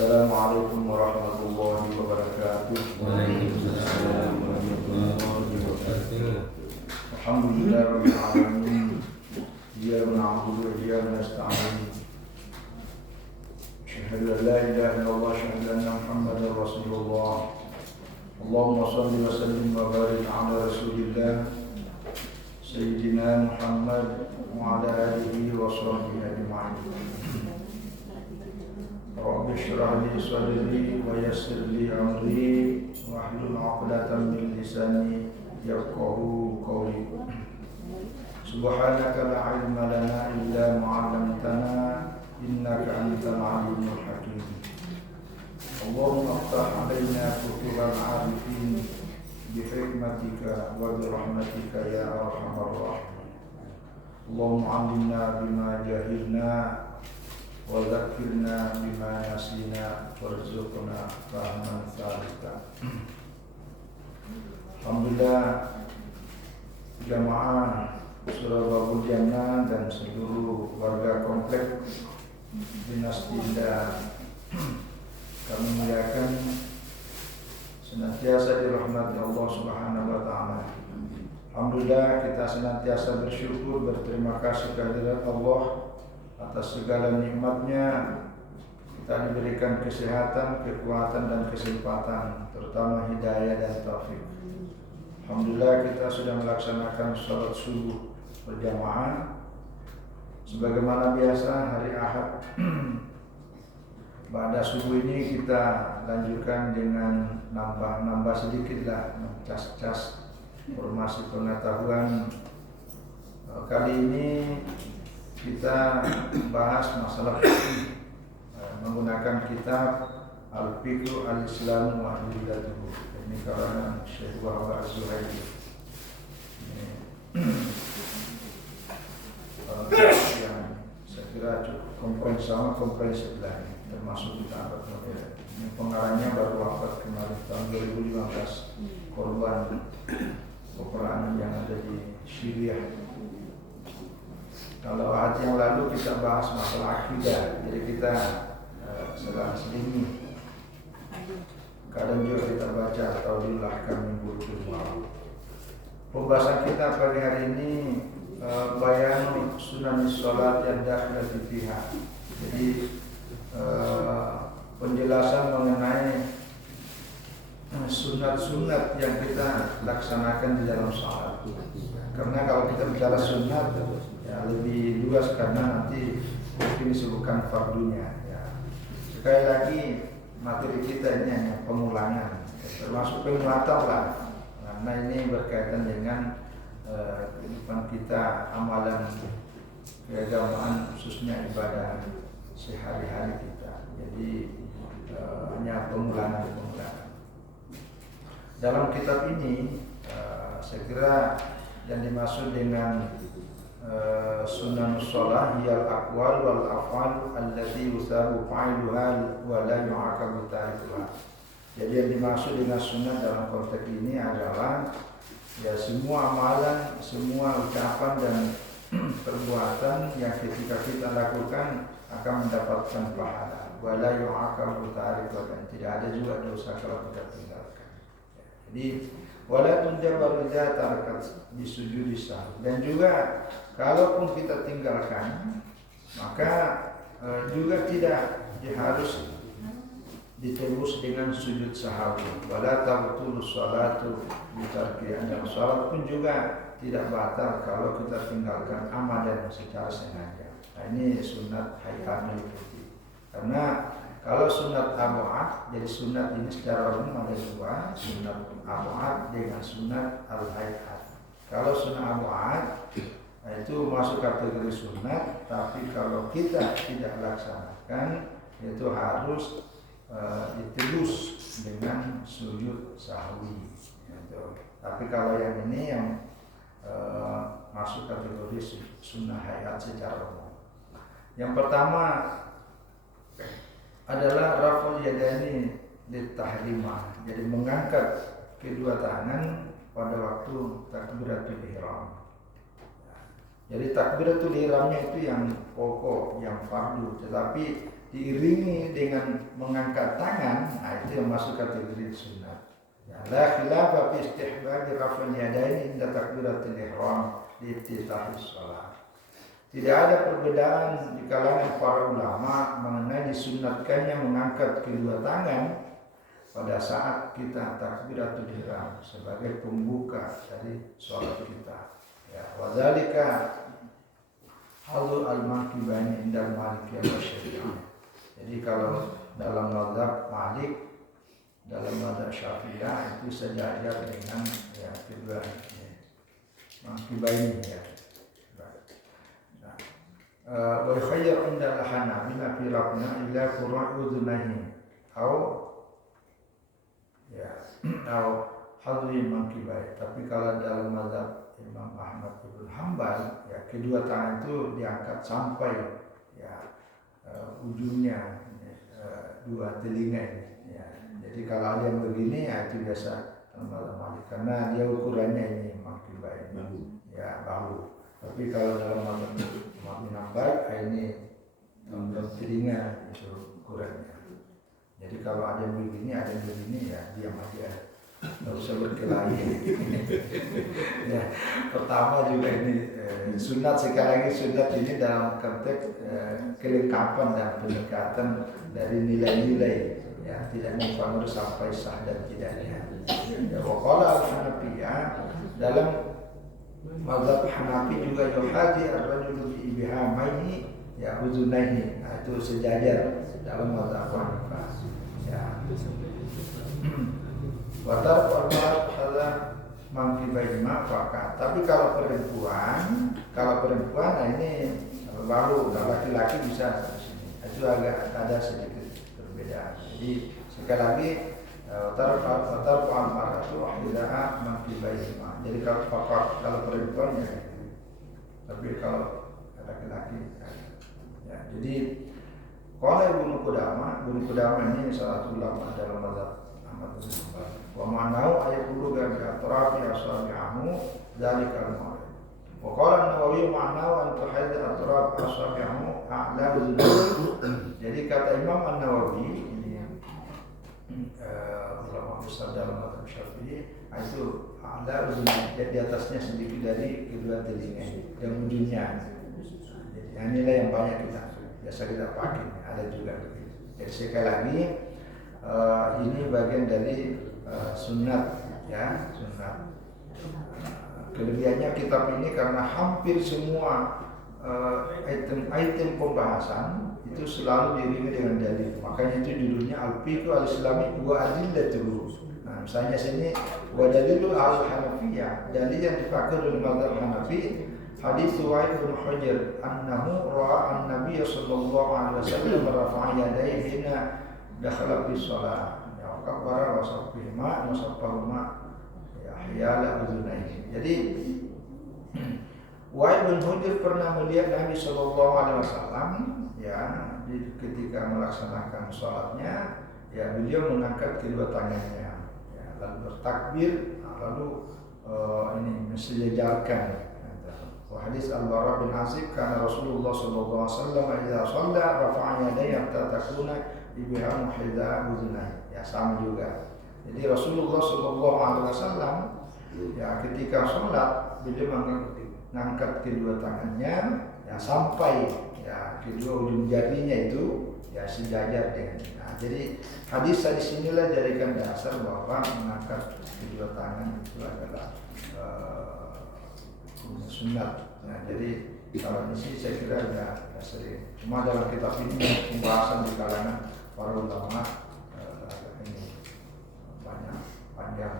Assalamualaikum warahmatullahi wabarakatuh. Waalaikumsalam warahmatullahi wabarakatuh. Alhamdulillahirabbil alamin. Iyyaka na'budu wa iyyaka nasta'in. Asyhadu an la ilaha illallah wa asyhadu anna Muhammadar Rasulullah. Allahumma shalli wa sallim wa barik ala Rasulillah Sayyidina Muhammad wa ala alihi wa sahbihi ajma'in. Rabbi shrah li sadri wa yassir li amri wahlul 'uqdatam min lisani yafqahu qawli. Subhanaka la ilma lana illa ma 'allamtana innaka antal 'alimul hakim. Allahumma iftah 'alaina futuhal 'arifin bi hikmatika wa bi rahmatika ya arhamar rahimin. Allahumma 'allimna bima jahilna wa dzakirna bima nasina warzuqna fahman tsarika. Alhamdulillah, jamaah Surah Babul Jannah dan seluruh warga komplek Dinasti Indah, kami muliakan, senantiasa dirahmati Allah Subhanahu wa taala. Alhamdulillah, kita senantiasa bersyukur, berterima kasih kehadirat Allah atas segala nikmatnya. Kita diberikan kesehatan, kekuatan dan kesempatan, terutama hidayah dan taufik. Alhamdulillah, kita sudah melaksanakan salat subuh berjamaah sebagaimana biasa hari Ahad. Pada subuh ini kita lanjutkan dengan nambah sedikitlah, cas-cas informasi pengetahuan. Kali ini kita bahas masalah menggunakan kitab Al-Fiqh Al-Islam wa Adillatuhu. Ini karangan Syekh Wahab Az-Zuhaili. Yang saya kira cukup komprehensif lah, termasuk kita abad modern. Ini pengarangnya baru wafat kemarin tahun 2015, korban peperangan yang ada di Syria. Kalau hari yang lalu kita bahas masalah akidah, jadi kita sedang selingi. Kadang juga kita baca atau dilahkan minggu malam. Pembahasan kita pagi hari ini bayan sunan sholat yang dakhilati fiha. Jadi penjelasan mengenai sunat-sunat yang kita laksanakan di dalam sholat. Karena kalau kita bicara sunat ya lebih luas, karena nanti mungkin disebutkan fardunya ya. Sekali lagi, materi kita ini hanya pengulangan, termasuk penguatan lah, karena ini berkaitan dengan kehidupan kita, amalan keagamaan, khususnya ibadah sehari-hari kita. Jadi hanya pengulangan. Dalam kitab ini saya kira yang dimaksud dengan sunan sholah hiyal aqwal wal af'al allati yusabu fa'iluha wa la yu'aqabu tarikuha. Jadi yang dimaksud dengan sunnah dalam konteks ini adalah ya semua amalan, semua ucapan dan perbuatan yang ketika kita lakukan akan mendapatkan pahala. Wa la yu'aqabu tarikuha, dan tidak ada juga dosa kalau kita tinggalkan. Jadi wala tunjabaru idza tarakat bisujudi sahwi, dan juga kalaupun kita tinggalkan maka juga tidak harus ditebus dengan sujud sahwi. Wala tabtulu sholatu bitarki, dan salat pun juga tidak batal kalau kita tinggalkan amalan secara sengaja. Nah, ini sunat hayat meliputi. Karena kalau sunat abu'ad, jadi sunat ini secara umum ada dua, sunat abu'ad dengan sunat al-hayat. Kalau sunat abu'ad itu masuk kategori sunat, tapi kalau kita tidak laksanakan itu harus ditebus dengan sujud sahwi. Tapi kalau yang ini yang masuk kategori sunnah hayat secara umum. Yang pertama adalah raful yadani litahrimah, jadi mengangkat kedua tangan pada waktu takbiratul ihram. Jadi takbiratul ihramnya itu yang pokok, yang fardu, tetapi diiringi dengan mengangkat tangan, nah itu yang masuk kategori sunat. Ya, la khilafa fi istihbab raf'il yadaini inda takbiratul ihram di iftitahis shalah. Tidak ada perbedaan di kalangan para ulama mengenai disunatkannya mengangkat kedua tangan pada saat kita takbiratul ihram sebagai pembuka dari sholat kita. Ya, wadzalika halu al-mankibaini indal Malikiyah wa Syafi'iyah. Jadi kalau dalam mazhab Malik, dalam mazhab Syafi'iyah itu sejajar dengan ya kedua mankibaini ya. Wa khayyar indal Hanafilah fi rafna ila qurra udhunaini atau hadri mankibai. Tapi kalau dalam mazhab Imam Ahmad bin Hanbal ya kedua tangan itu diangkat sampai ya ujungnya dua telinga ini ya. Jadi kalau ada yang begini ya itu biasa mazhab Malik karena dia ukurannya ini mankibai ya bahu. Tapi kalau dalam mazhab Imam bin Hanbal ini telinga itu ukurannya. Jadi kalau ada yang begini, ada yang begini ya diam aja, nggak usah berkelahi. Ya, pertama juga ini sunat, sekali lagi sunat ini dalam konteks kelengkapan dan pendekatan dari nilai-nilai, ya tidak mempengaruhi sampai sah dan tidaknya. Ya, waqala al-Hanafiyah dalam mazhab Hanafi juga yuhadi ar-rajulu bi ibhamaihi ya uzunaihi. Nah, itu sejajar dalam mazhab Hanafiyah. Ya. Watar format adalah mangkibai mafaka. Tapi kalau perempuan nah ini baru, kalau laki-laki bisa di sini. Itu agak ada sedikit perbedaan. Jadi sekali lagi watar format itu adalah mangkibai ma. Jadi kalau perempuan ya, tapi kalau laki-laki ya. Jadi kalau Ibnu Qudamah ini salah satu ulama dalam mazhab Ahmad bin Hanbal. Wa ma'nahu ayaqulu bi atrafi asabi'ahu dzalikal ma'ruf. Wa qala an-Nawawi ma'nahu an tuhad atraf asabi'ahu a'la dzunub. Jadi kata Imam An-Nawawi ini ulama besar dalam mazhab Syafi'i itu a'la dzunub, di atasnya sedikit dari kedua telinga yang ujungnya. Jadi inilah yang banyak kita biasa kita pakai, ada juga begitu. Jadi sekali lagi ini bagian dari sunat ya, sunat. Kelebihannya kitab ini karena hampir semua item-item pembahasan itu selalu diiringi dengan dalil. Makanya itu judulnya Al-Fiqh Al-Islami wa Adillatul. Nah, misalnya sini wa dalilul al-Hanafiyah, dalil yang dipakai oleh mazhab Hanafi. Hadis Wa'id bin Hujr annahu ra'a an-nabiy sallallahu alaihi wasallam rafa'a yadayhi hina dakhala fi shalah ya kabbara wa sabbihima wa sabbahuma ya hiyala udhunaihi. Jadi Wa'id bin Hujr pernah melihat Nabi sallallahu alaihi wasallam ya ketika melaksanakan salatnya ya beliau mengangkat kedua tangannya ya, lalu bertakbir lalu ini mensejajarkan. Hadis Al-Bara bin Azib karena Rasulullah sallallahu alaihi wasallam idza shalla rafa'a yadayhi hatta takuna ibham hidha udhunai. Ya sama juga. Jadi Rasulullah sallallahu alaihi wasallam ya ketika sholat beliau mengangkat kedua tangannya ya sampai ya kedua ujung jarinya itu ya sejajar dengan. Nah, jadi hadis di sinilah jadikan dasar bahwa mengangkat kedua tangan itu adalah sunat. Nah, jadi kalau ini saya kira sudah sering. Cuma dalam kitab ini pembahasan di kalangan para ulama ini banyak panjang.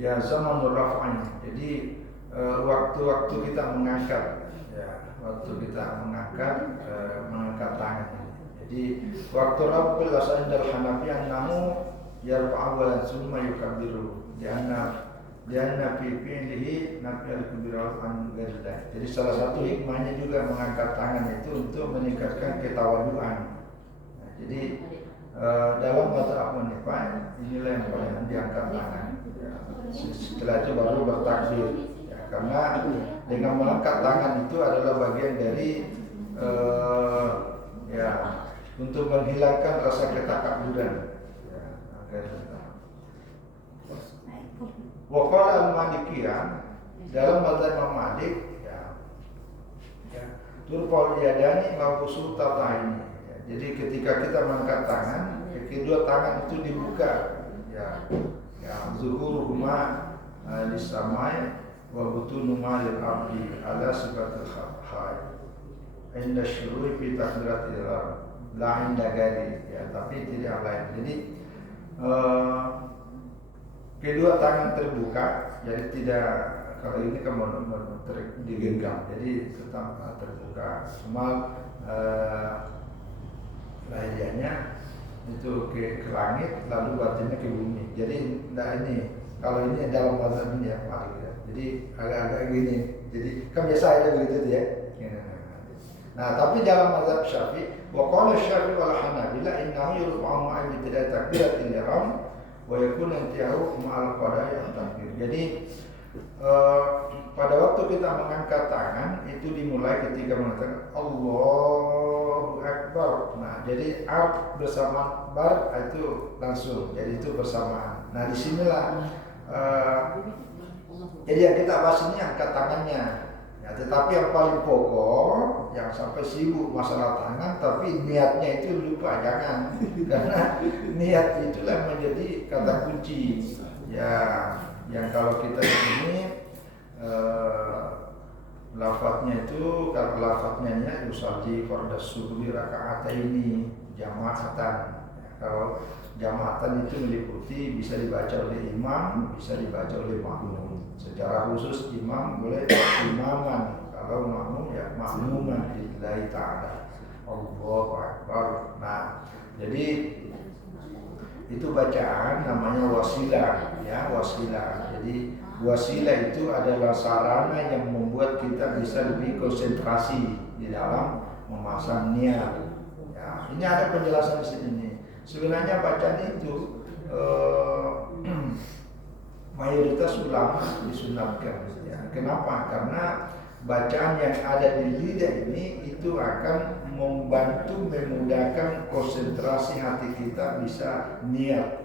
Ya zaman raf'an. Jadi waktu-waktu kita mengangkat ya, mengangkat tangan. Jadi waktu raf'il asandal Hanafi annahu yarfa'u wa summa yukabbiru lianna fi fi'lihi nafiyal kubra an ghairillah. Jadi salah satu hikmahnya juga mengangkat tangan itu untuk meningkatkan ketawaduan. Nah, jadi dalam mazhab Abu Hanifah inilah yang paling diangkat tangan. Ya. Setelah itu baru bertakbir. Ya, karena dengan mengangkat tangan itu adalah bagian dari ya untuk menghilangkan rasa ketakaburan. Ya, Waqala al-Malikiyah dalam mazhab Imam Malik ya turfa'ul yadani mabsuut tata'ini. Jadi ketika kita mengangkat tangan, kedua tangan itu dibuka ya. Ya zuhuruhuma lisamai wa butunuma lil abdi ala sifatil khair. Inda syuru'i fi takbiratil ihram la inda gari ya, tapi tidak lain. Jadi kedua tangan terbuka, jadi tidak kalau ini kan digenggam, jadi tetap terbuka. Cuma lahirnya itu ke langit, lalu batinnya ke bumi. Jadi tidak ini. Kalau ini dalam mazhab ini ya Malik ya. Jadi agak-agak gini. Jadi kan biasa ada begitu ya. Nah, tapi dalam mazhab Syafi'i, wa qala Syafi'i wal Hanabila innahu yurfa'u ma'a ibtida'i takbiratil ihram wa yakun intihahu ma'al qada'i at-takbir. Jadi pada waktu kita mengangkat tangan itu dimulai ketika mengatakan Allahu Akbar. Nah, jadi Ak bersama Bar itu langsung, jadi itu bersamaan. Nah, disinilah jadi yang kita bahas ini angkat tangannya. Ya, tetapi yang paling pokok, yang sampai sibuk masalah tangan, tapi niatnya itu lupa, jangan. Karena niat itulah menjadi kata kunci. Ya, yang kalau kita ini lafadznya itu, kalau lafadznya yusalli fardas subuhi raka'ataini jamaatan. Ya, kalau jamaatan itu meliputi bisa dibaca oleh imam, bisa dibaca oleh makmum. Secara khusus imam boleh imaman, kalau makmum ya makmuman lillahi ta'ala. Allahu Akbar. Nah, jadi itu bacaan namanya wasilah ya, wasilah. Jadi wasilah itu adalah sarana yang membuat kita bisa lebih konsentrasi di dalam memasang niat. Ya, ini ada penjelasan di sini. Sebenarnya bacaan itu mayoritas ulama disunatkan. Ya. Kenapa? Karena bacaan yang ada di lidah ini itu akan membantu memudahkan konsentrasi hati kita bisa niat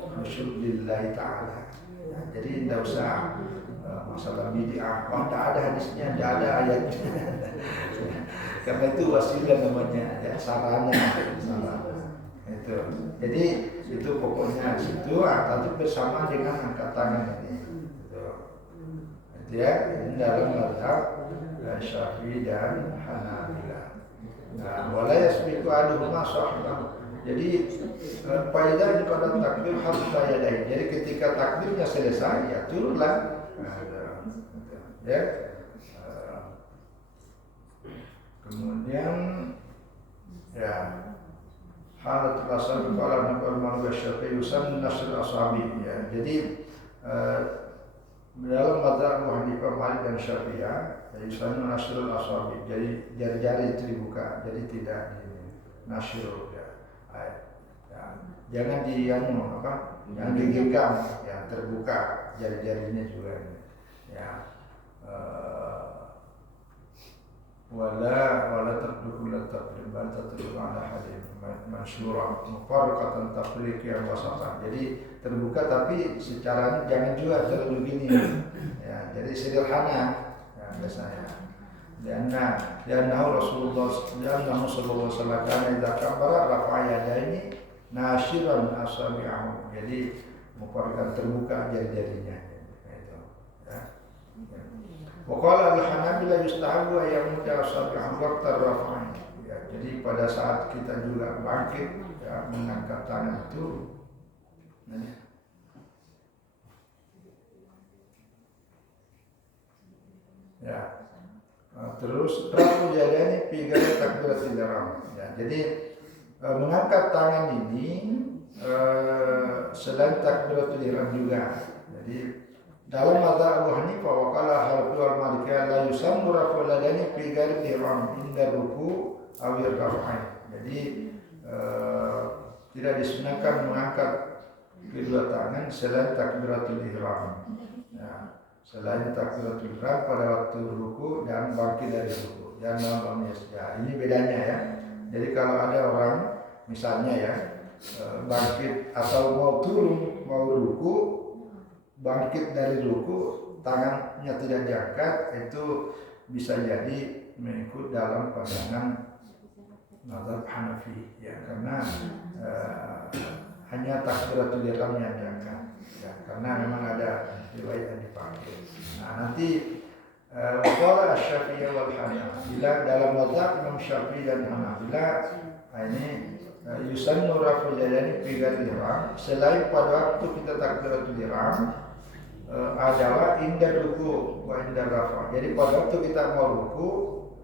lillahi ta'ala. Ya, jadi tidak usah masalah bid'ah, tidak ada hadisnya, tidak ada ayatnya. Karena itu wasilah namanya, ya, sarana. Itu. Jadi itu pokoknya situ, tapi bersama dengan angkat tangan ini. Itu ya, ini dalam mazhab Syafi'i dan Hanabilah. Nah, wala yasbiqu ahaduhuma sahibahu. Jadi faedah pada takbir hatta yadai. Jadi ketika takbirnya selesai ya turunlah. Ya. Kemudian ya halat asal kepala nakal manusia Syafi'i usan nasr asabi ya. Jadi dalam mazhab Abu Hanifah, Malik dan Syafi'iyah usan nasr asabi. Jadi jari-jari itu dibuka, jadi tidak nasr ya. Jangan jangan digenggam, ya terbuka jari-jarinya juga ya. Wala taqdul taqriban tatlubu ala hadin mansyura mufarqatan tafriq yang wasatan. Jadi terbuka tapi secara jangan juga terlalu gini ya, jadi sederhana ya, biasanya. Dan Rasulullah sallallahu alaihi wasallam idza kabbara rafa'a yadayni nashiran asabi'ahu. Jadi mufarqatan terbuka jari-jarinya itu ya. Wa qala al-Hanabilah yustahabu ayyamuda asabi'ahu waqta rafa'an. Ya, jadi pada saat kita juga bangkit ya, mengangkat tangan itu ya. Terus rafu yadani fi ghairi takbiratil ihram. Ya, jadi mengangkat tangan ini selain takbiratul ihram juga. Jadi dalam mazhab Abu Hanifah wa qala Hanafi wal Malikiyah la yusammu raf'ul yadaini fi ghairi ihram inda ruku' aw irfa'ain. Jadi tidak disunahkan mengangkat kedua tangan selain takbiratul ihram. Ya, selain takbiratul ihram pada waktu ruku dan bangkit dari ruku. Dan dalam ya, ini bedanya ya. Jadi kalau ada orang misalnya ya bangkit atau mau turun mau ruku, bangkit dari ruku tangannya tidak diangkat, itu bisa jadi mengikut dalam pandangan mazhab Hanafi ya, karena hanya takbiratul ihram yang diangkat ya, karena memang ada riwayat yang dipakai. Nah nanti qala Asy-Syafi'i wal Hanabila, dalam mazhab Imam Syafi'i dan Hanabila ini yusannu raf'ul yadaini fi ghairil ihram, selain pada waktu kita takbiratul ihram adalah inda ruku wa inda rafa. Jadi pada waktu kita mau ruku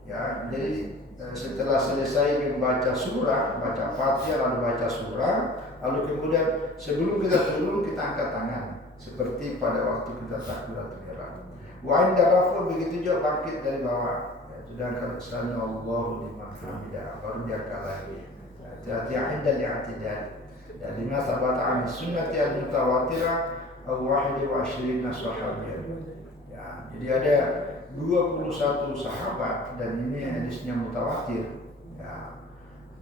ya, jadi setelah selesai membaca surah, baca Fatihah lalu baca surah, lalu kemudian sebelum kita turun kita angkat tangan seperti pada waktu kita takbiratul ihram. Wa inda rafa begitu juga bangkit dari bawah. Ya, sudah angkat sami Allahu liman hamidah, baru diangkat lagi. Hati-hati inda li'tidal. Ya, lima sabata an sunnati al-mutawatirah Al-Wahid wa Ashrina Sahabiyah. Ya, jadi ada 21 sahabat dan ini hadisnya mutawatir. Ya,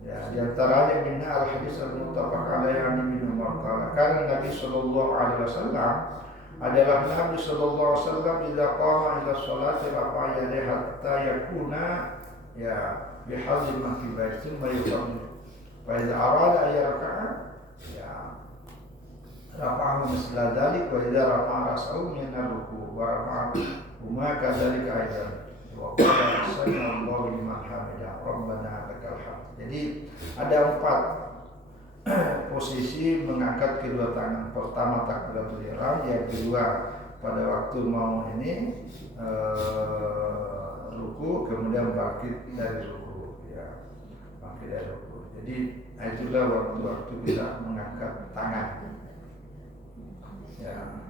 ya di antaranya minna al-hadis al-muttafaq alaihi an Ibnu Umar qala kana Nabi sallallahu alaihi wasallam, adalah Nabi sallallahu alaihi wasallam idza qama ila sholati rafa'a yadayhi hatta yakuna ya bihadhi mankibayhi thumma yuqaddam. Fa idza arada ayyarka'a ya rafa'ahu misla dzalik wa idza rafa'a ra'sahu min ar-ruku' wa rafa'ahu huma kadzalika aidan wa qala sallallahu liman hamidah rabbana lakal hamd. Jadi ada 4 posisi mengangkat kedua tangan. Pertama takbiratul ihram, yang kedua pada waktu mau ini ruku, kemudian bangkit dari ruku ya, bangkit dari ruku. Jadi itulah waktu-waktu kita mengangkat tangan. Ya.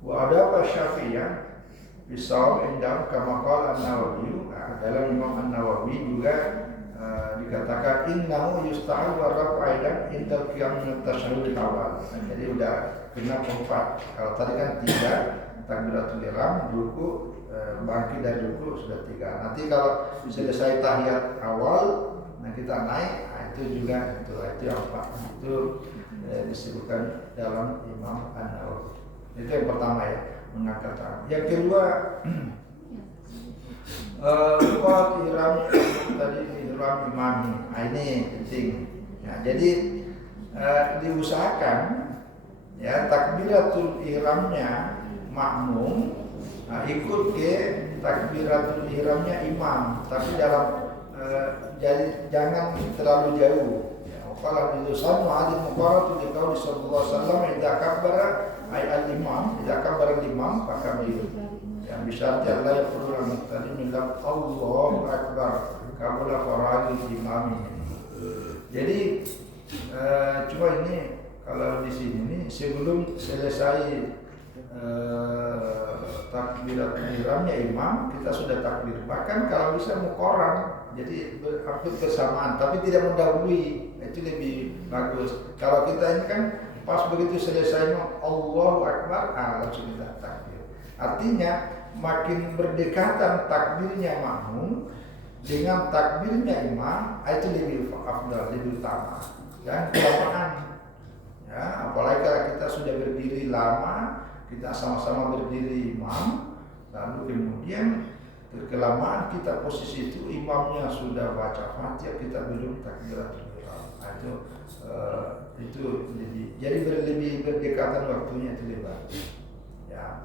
Wa adaba Syafi'iyah bisawab indam kama qala An-Nawawi. Dalam Imam An-Nawawi juga dikatakan innahu yusta'ab wa raf'aidan indal qiyam min at-tasyahhud awal. Jadi udah kena 4. Kalau tadi kan 3 takbiratul ihram, ruku, bangkit dari ruku sudah 3. Nanti kalau selesai tahiyat awal, nah kita naik, itu juga itu yang 4. Itu disebutkan dalam Imam An-Nawawi. Itu yang pertama ya, mengangkat tangan. Yang kedua luqat ihram tadi ihram imami. Nah, ini penting. Ya, jadi diusahakan ya takbiratul ihramnya makmum ikut ke takbiratul ihramnya imam, tapi dalam jadi jangan terlalu jauh. Qala Nabi sallallahu alaihi wasallam di qauli sallallahu alaihi wasallam idza kabbara ay al-imam idza kabbara al-imam fakabir. Yang bisa Allah yaqulu al-muqtadim illa Allahu akbar qabla faragil imam. Jadi cuma ini kalau di sini nih sebelum selesai takbiratul ihramnya imam kita sudah takbir. Bahkan kalau bisa muqarrar, jadi hampir bersamaan tapi tidak mendahului. Itu lebih bagus. Kalau kita ini kan pas begitu selesai Allahu Akbar, langsung kita takbir. Artinya makin berdekatan takbirnya makmum dengan takbirnya imam, itu lebih afdal, lebih utama. Dan kelamaan. Ya, apalagi kalau kita sudah berdiri lama, kita sama-sama berdiri imam, lalu kemudian kelamaan kita posisi itu imamnya sudah baca Fatihah, kita belum takbiratul ihram. Itu lebih, jadi lebih berdekatan waktunya itu lebih bagus. Ya.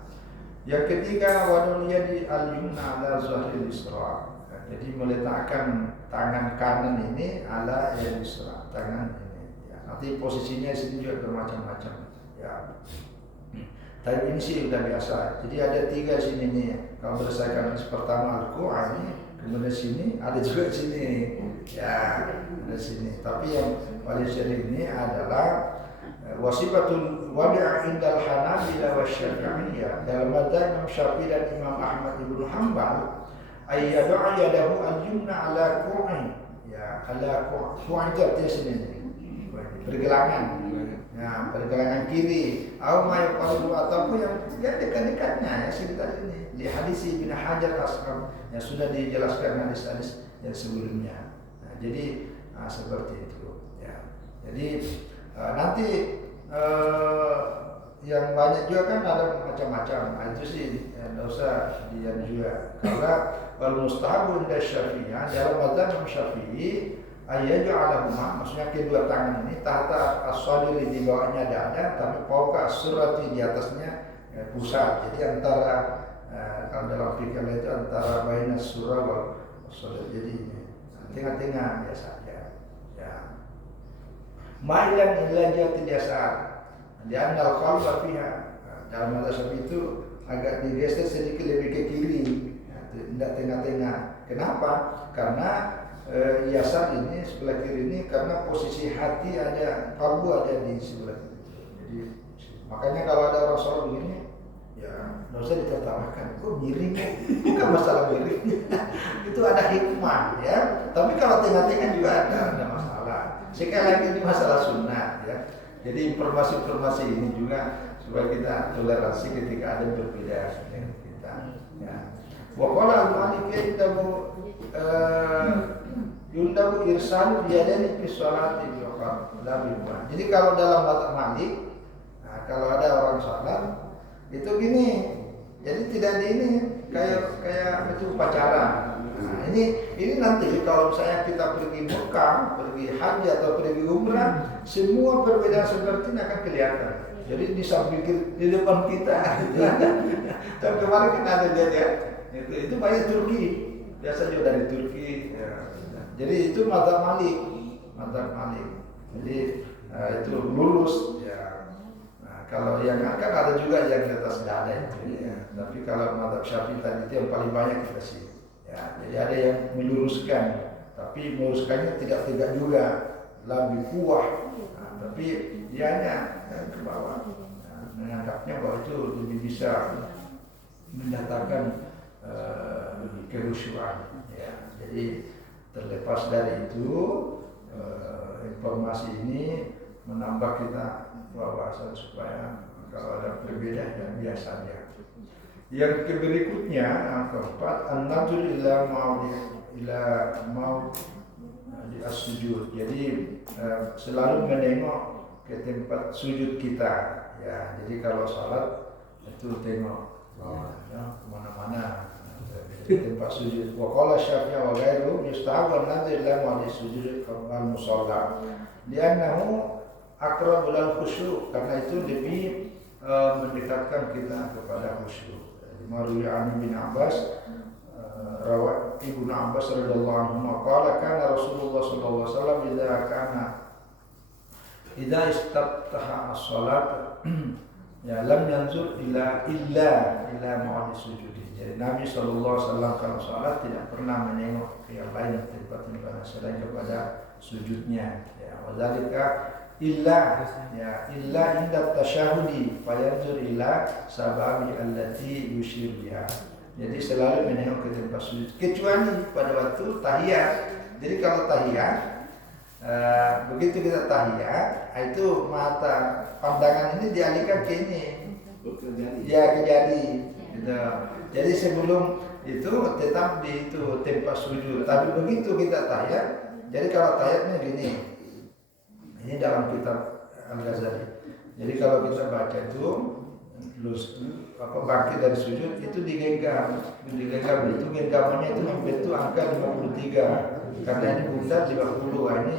Yang ketiga wadul yadi al-yumna ala zahril isra. Jadi meletakkan tangan kanan ini ala al-isra, tangan ini. Ya. Nanti posisinya sini juga bermacam-macam. Ya. Tapi ini sih udah biasa. Jadi ada 3 sini nih. Kalau berdasarkan pertama ruku' ini, kemudian sini, ada juga sini. Ya, ada sini. Tapi yang paling sering ini adalah wasifatul wadi' indal Hanabila wa Syafi'iyah. Dalam mazhab Imam Syafi'i dan Imam Ahmad ibn Hanbal, ayyad'a yadahu al-yumna ala ku'i. Ya, Ya, ala kuan itu artinya sini. Pergelangan. Nah, pergelangan kiri. Au ma yaqalu ataupun yang dekat-dekatnya ya sekitar ini. Di hadis Ibnu Hajar Asqalani yang sudah dijelaskan hadis-hadis yang sebelumnya. Nah, jadi seperti itu. Ya. Jadi nanti yang banyak juga kan ada macam-macam. Nah, itu sih tidak usah dian juga. Karena wal mustahabu inda Syafi'iyah dalam mazhab Syafi'i ayyaj'alahuma, maksudnya kedua tangan ini tahta as-sadri, di bawahnya dada, tapi fauqa as-surati, di atasnya pusat. Jadi antara kalau dalam fikih itu antara baina surah wal sadri. Jadi tengah-tengah biasa aja. Ya. Mailan ila jati dasar. Dia anal qalba fiha. Dalam mazhab itu agak digeser sedikit lebih ke kiri, tidak tengah-tengah. Kenapa? Karena yasar ini sebelah kiri ini karena posisi hati ada, kalbu ada di sebelah kiri. Jadi makanya kalau ada orang sholat begini, ya nggak usah ditertawakan. Kok miring? Bukan masalah miring. Itu ada hikmah ya. Tapi kalau tengah-tengah juga ada masalah. Sekali lagi ini masalah sunnah ya. Jadi informasi-informasi ini juga supaya kita toleransi ketika ada yang berbeda dengan kita. Ya. Wa qala al-Maliki yundabu irsal biadani fi sholati lebih. Jadi kalau dalam mazhab Malik, kalau ada orang salat itu gini. Jadi tidak di ini kayak itu upacara. Nah, ini nanti kalau misalnya kita pergi Mekah, pergi haji atau pergi umrah, semua perbedaan seperti ini akan kelihatan. Jadi di samping di depan kita. Dan kemarin kita ada lihat ya, itu banyak Turki, biasa juga dari Turki. Ya. Jadi itu mazhab Malik. Jadi itu lurus. Ya. Nah, kalau yang kan ada juga yang di atas dada itu. Ya. Tapi kalau mazhab Syafi'i tadi itu yang paling banyak kita sih. Ya, jadi ada yang meluruskan, tapi meluruskannya tidak tegak juga, lebih kuah. Nah, tapi dianya ke bawah, menganggapnya bahwa itu lebih bisa mendatangkan kerusuhan. Ya, jadi terlepas dari itu, informasi ini menambah kita wawasan supaya kalau ada perbedaan yang biasa aja. Yang berikutnya, yang keempat, an-nazar ila mau di as-sujud. Jadi selalu menengok ke tempat sujud kita. Ya, jadi kalau salat itu tengok kemana-mana tempat sujud. Wa qala Syafi'i wa ghairuhu yustahabbu an-nazar ila mau di sujud al-musalla. Li'annahu aqrabu lil khusyuk, karena itu lebih mendekatkan kita kepada khusyuk. Marwi an bin Abbas rawat Ibnu Abbas radhiyallahu anhu qala kana Rasulullah sallallahu alaihi wasallam idza istaftaha as-salat ya lam yanzur illa ma'al sujud. Jadi Nabi sallallahu alaihi wasallam kalau salat tidak pernah menengok ke yang lain tempat selain kepada sujudnya. Ya, wadzalika illa inda tasyahudi fayanzur ila sababi allati yushir biha. Jadi selalu menengok ke tempat sujud kecuali pada waktu tahiyat. Jadi kalau tahiyat begitu kita tahiyat itu mata pandangan ini dialihkan ke ini ya, ke jari gitu. Jadi sebelum itu tetap di itu tempat sujud, tapi begitu kita tahiyat, jadi kalau tahiyatnya gini. Ini dalam kitab Al-Ghazali. Jadi kalau kita baca itu bangkit dari sujud itu digenggam itu genggamannya itu membentuk angka 53. Karena ini bundar 50, ini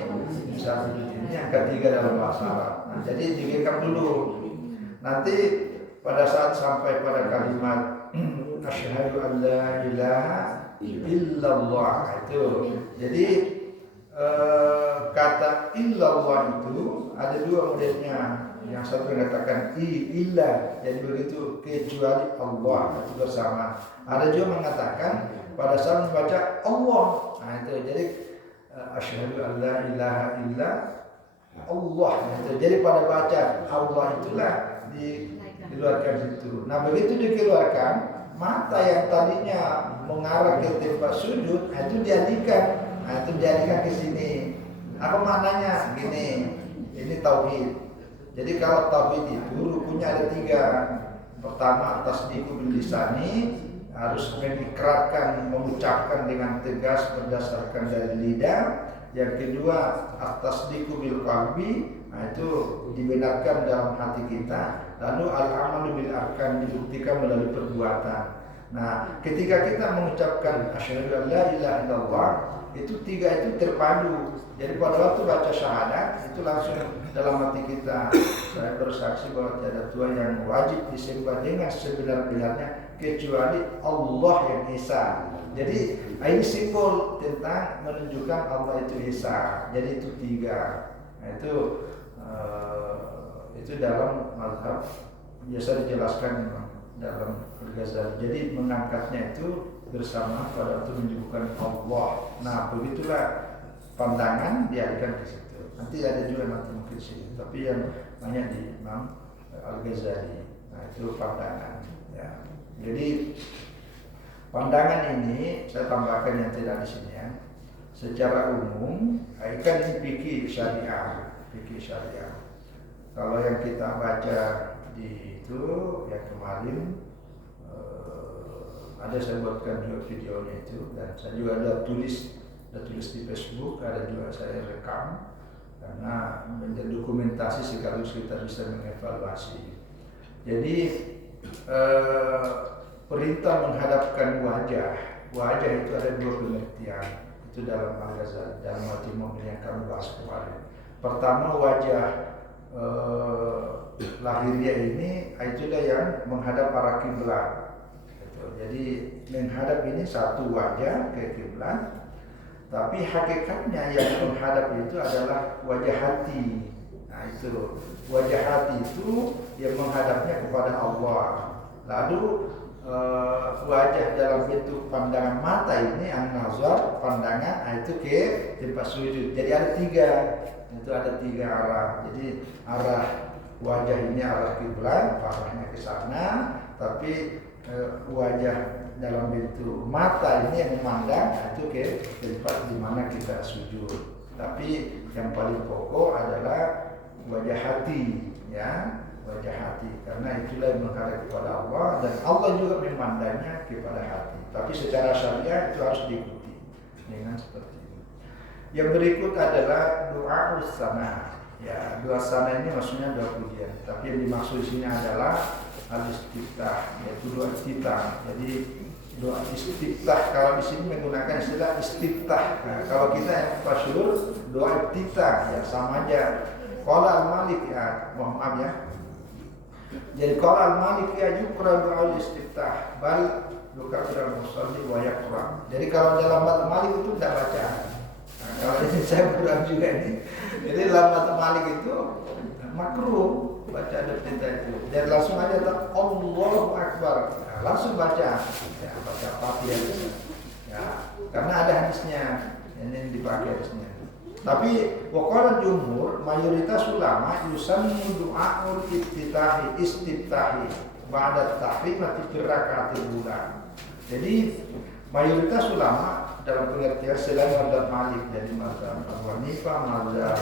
bisa ini angka 3 dalam bahasa Arab. Nah, jadi digenggam dulu. Nanti pada saat sampai pada kalimat asyhadu an la ilaha illallah itu. Jadi kata illallah itu ada dua modelnya. Yang satu mengatakan illa, jadi begitu kecuali Allah itu bersama. Ada juga mengatakan pada saat membaca Allah. Nah itu jadi asyhadu an la ilaha illa Allah. Itu jadi pada baca Allah itulah dikeluarkan itu. Nah begitu dikeluarkan, mata yang tadinya mengarah ke tempat sujud itu dialihkan Nah itu jadikan ke sini. Apa maknanya? Gini, ini tauhid. Jadi kalau tauhid itu rukunnya ada 3. Pertama, tasdiqu bil lisani, harus mengikrarkan, mengucapkan dengan tegas berdasarkan dari lidah. Yang kedua, at-tasdiqu bil qalbi, nah itu dibenarkan dalam hati kita. Lalu al-amalu bil arkan, dibuktikan melalui perbuatan. Nah, ketika kita mengucapkan asyhadu an la ilaha illallah, itu 3 itu terpadu. Jadi pada waktu baca syahadat itu langsung dalam hati kita, saya bersaksi bahwa tiada Tuhan yang wajib disembah dengan sebenar-benarnya kecuali Allah yang Esa. Jadi ini simbol tentang menunjukkan Allah itu Esa. Jadi itu 3. Nah, itu dalam mazhab biasa dijelaskan dalam Al-Ghazali. Jadi mengangkatnya itu bersama pada waktu menyebutkan Allah. Nah, begitulah pandangan dialihkan ke situ. Nanti ada juga mungkin sini, tapi yang banyak di Imam Al-Ghazali. Nah, itu pandangan. Ya. Jadi pandangan ini saya tambahkan yang tidak di sini ya. Secara umum, kan ini fikih syariah, Kalau yang kita baca di itu yang kemarin ada saya buatkan juga videonya itu, dan saya juga ada tulis di Facebook, ada juga saya rekam karena menjadi dokumentasi sekaligus kita bisa mengevaluasi. Jadi perintah menghadapkan wajah itu ada 2 pengertian itu dalam Al-Ghazali, dalam Majmu' yang kami bahas kemarin. Pertama, wajah lahiriah ini itulah yang menghadap arah kiblat. Jadi menghadap ini satu wajah ke kiblat, tapi hakikatnya yang menghadap itu adalah wajah hati. Nah itu wajah hati itu yang menghadapnya kepada Allah. Lalu wajah dalam bentuk pandangan mata ini an-nazar, pandangan, itu ke tempat sujud. Jadi ada 3, itu ada 3 arah. Jadi arah wajah ini arah kiblat, arahnya ke sana, tapi wajah dalam bentuk mata ini yang memandang itu ke tempat di mana kita sujud. Tapi yang paling pokok adalah wajah hati, ya, wajah hati, karena itulah yang menghadap kepada Allah dan Allah juga memandangnya kepada hati. Tapi secara syariah itu harus diikuti dengan seperti ini. Yang berikut adalah doa usana. Ya, doa sana ini maksudnya doa pujian. Tapi yang dimaksud di sini adalah al-istiftah, yaitu doa istiftah. Jadi doa istiftah kalau di sini menggunakan istilah istiftah. Nah, kalau kita yang masyhur doa istiftah ya sama aja. Qala al-Malik ya, maaf ya. Jadi qala al-Malik ya yukra doa istiftah bal yukafir musalli wa yaqra. Jadi kalau dalam Malik itu tidak baca. Nah, kalau ini saya kurang juga ini. Jadi dalam Malik itu makruh baca doa itu. Dan langsung aja Allahu Akbar. Nah, langsung baca. Ya, baca Fatihah. Ya, karena ada hadisnya. Ini dipakai hadisnya. Tapi waqala jumhur, mayoritas ulama yusannu du'aul istiftahi ba'da tahrimati firrakatil ula. Jadi mayoritas ulama dalam pengertian selain mazhab Malik, jadi mazhab Abu Hanifah, mazhab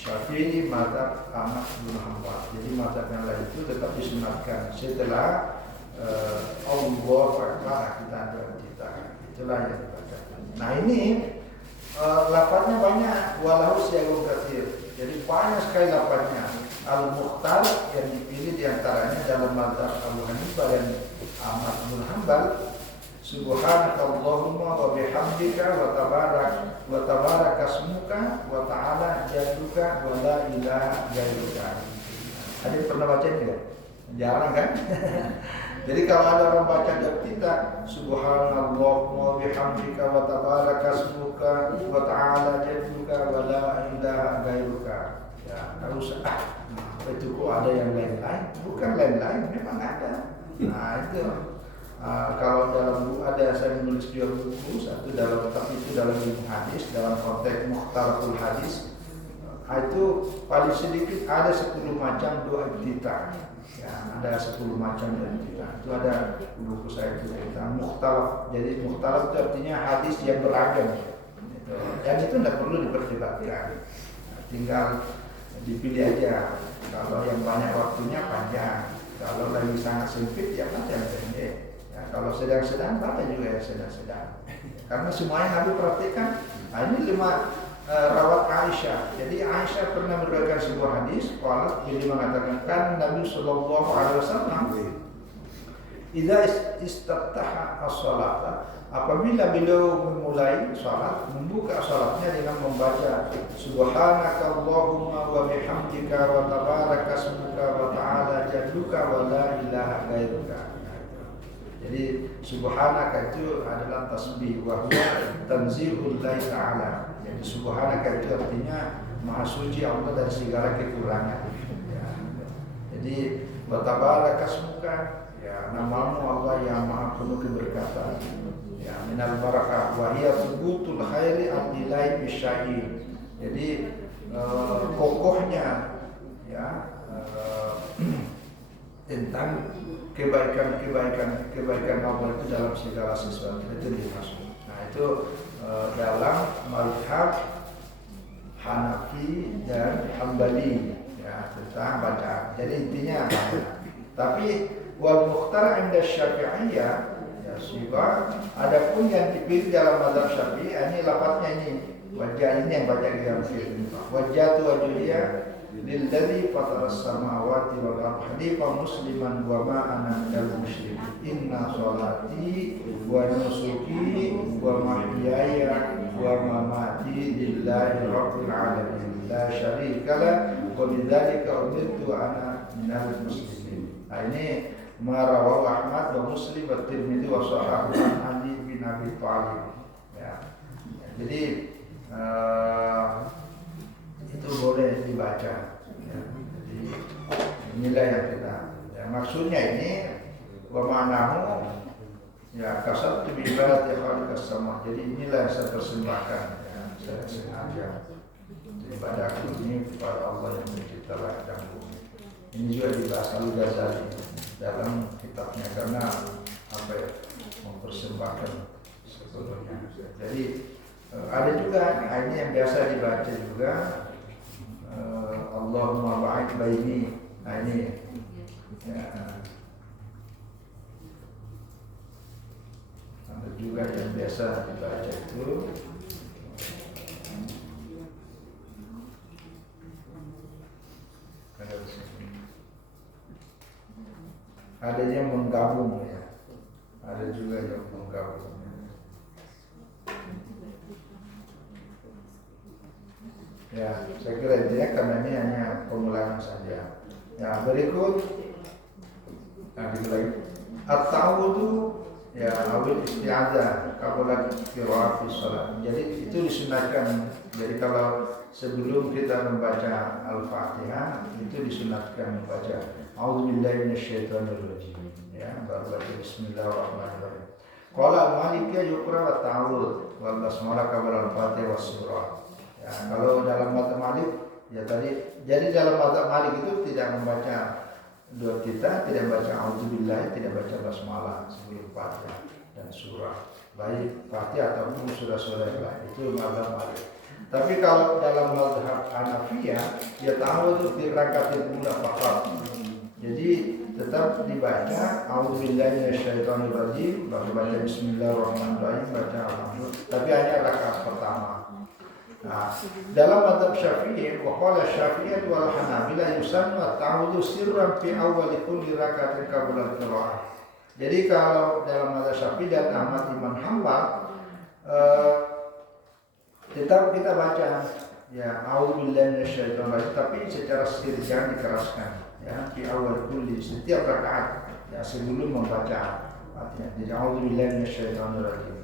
Syafi'i, mazhab Ahmad bin Hanbal. Jadi mazhab yang lain itu tetap disunatkan setelah Allahu Akbar kita ada kita. Itulah yang dibacakan. Nah ini lafadznya banyak, walau siagung katsir. Jadi banyak sekali lafadznya. Al-Mukhtar yang dipilih diantaranya dalam mazhab Abu Hanifah dan Ahmad bin Hanbal. Subhanakallahumma wa bihamdika wa tabarak asmuka wa ta'ala jadduka wa la ilaha ghairuka. Ada yang pernah baca ini enggak? Jarang kan? Jadi kalau ada orang baca kita subhanallahumma wa bihamdika wa tabarak asmuka wa ta'ala jadduka wa la ilaha ghairuka. Ya, enggak usah. Itu kok ada yang lain-lain? Bukan lain-lain, memang ada. Nah, itu kalau dalam buku ada saya menulis dua buku, satu dalam tapi itu dalam ilmu hadis, dalam konteks mukhtalaful hadis. Itu paling sedikit ada 10 macam doa iftitah. Ya, ada 10 macam doa iftitah. Itu ada buku saya itu tentang mukhtalaf. Jadi mukhtalaf itu artinya hadis yang beragam. Itu Dan itu tidak perlu diperdebatkan, tinggal dipilih aja. Kalau yang banyak waktunya panjang, kalau lagi sangat sempit ya baca yang pendek. Ya, kalau sedang-sedang baca juga yang sedang-sedang. Karena semuanya Nabi perhatikan. Ini 5 rawat Aisyah. Jadi Aisyah pernah meriwayatkan sebuah hadis, beliau mengatakan kan Nabi Shallallahu Alaihi Wasallam idza istaftaha as-salat, apabila beliau memulai salat, membuka salatnya dengan membaca subhanaka Allahumma wa bihamdika wa tabaraka ismuka wa ta'ala jadduka wa la ilaha ghairuka. Jadi subhanaka itu adalah tasbih, wa huwa tanzihullahi ta'ala. Jadi subhanaka itu artinya maha suci Allah dari segala kekurangan. Ya. Jadi wa tabaraka ismuka, ya namamu Allah yang maha penuh keberkatan. Ya minal barakah wa hiya thubutul khairi al-ilahi bisyai. Jadi kokohnya ya tentang kebaikan Allah itu dalam segala sesuatu, itu dimaksud. Nah itu dalam mazhab Hanafi dan Hambali ya tentang bacaan. Jadi intinya tapi wal mukhtar inda Syafi'iyah ya siwa, adapun yang dipilih dalam mazhab Syafi'i ini lafaznya ini wajah, ini yang baca di dalam film wajah tu wajhiyah lilladzi fataras samawati wal ardi hanifan musliman wa ma ana minal musyrikin inna sholati wa nusuki wa mahyaya wa mamati lillahi rabbil alamin la syarika la wa bidzalika umirtu ana minal muslimin. Nah ini marawahu Ahmad wa Muslim wa Tirmidzi wa Shahahu Ali bin Abi Thalib ya. Jadi itu boleh dibaca ya. Jadi inilah yang kita ya, maksudnya ini wa ma'nahu ya kasabtu bi ibadati khaliqas sama. Jadi inilah yang saya persembahkan ya, saya sengaja ibadahku ini kepada Allah yang mencipta langit dan bumi. Ini juga dibahas Al-Ghazali dalam kitabnya karena apa ya, mempersembahkan sebelumnya. Jadi ada juga ini yang biasa dibaca juga Allahumma ba'id baini. Nah ini ya, ada juga yang biasa dibaca itu ada yang menggabung ya, ada juga yang menggabung. Ya, saya kira intinya karena ini hanya pengulangan saja. Ya, berikut lagi at-ta'awudhu ya awil isti'adzah qabla qira'ati shalah. Jadi itu disunatkan. Jadi kalau sebelum kita membaca Al-Fatihah itu disunatkan membaca a'udzubillahi minasyaitonirrajim. Ya, baru baca bismillahirrahmanirrahim. Qala al-Malikiyah yuqra wa ta'awudz wal basmalah qabla al-Fatihah was surah. Ya, kalau dalam mazhab Malik ya tadi, jadi dalam mazhab Malik itu tidak membaca doa kita, tidak baca auzubillahi, tidak baca basmalah sebelum Fatihah dan surah, baik Fatihah ataupun surah-surah yang lain. Itu mazhab Malik. Tapi kalau dalam mazhab Hanafiyah ya tahu itu di rakaatil ula faqat. Jadi tetap dibaca auzubillahi minasyaitonir rajim, baru baca bismillahirrahmanirrahim, baca alhamdulillah, tapi hanya rakaat pertama. Nah, dalam mazhab Syafi'i wa qala Syafi'i wal Hanabilah yusanna ta'awudzu sirran fi awwal kulli raka'atin qabla al-qira'ah. Jadi kalau dalam mazhab Syafi'i dan Ahmad Ibn Hanbal tetap kita baca ya a'udzubillahi minasyaitonir rajim, tapi secara sir, jangan dikeraskan ya fi awwal kulli, setiap rakaat ya sebelum membaca Fatihah. Jadi a'udzubillahi minasyaitonir rajim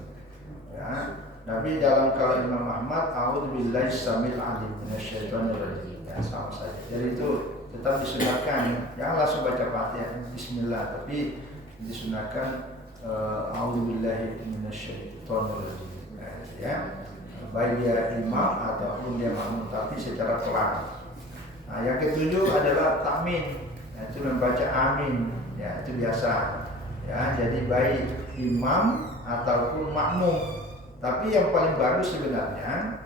ya. Tapi dalam kalau Imam Ahmad a'udzubillahi samil alim minasyaitonir rajim ya sama saja. Jadi itu tetap disunahkan, jangan langsung baca Fatihah bismillah, tapi disunahkan a'udzubillahi minasyaitonir rajim ya. Baik dia imam ataupun dia makmum, tapi secara pelan. Nah, yang ketujuh adalah takmin, itu membaca amin ya, itu biasa ya. Jadi baik imam ataupun makmum, Tapi yang paling bagus sebenarnya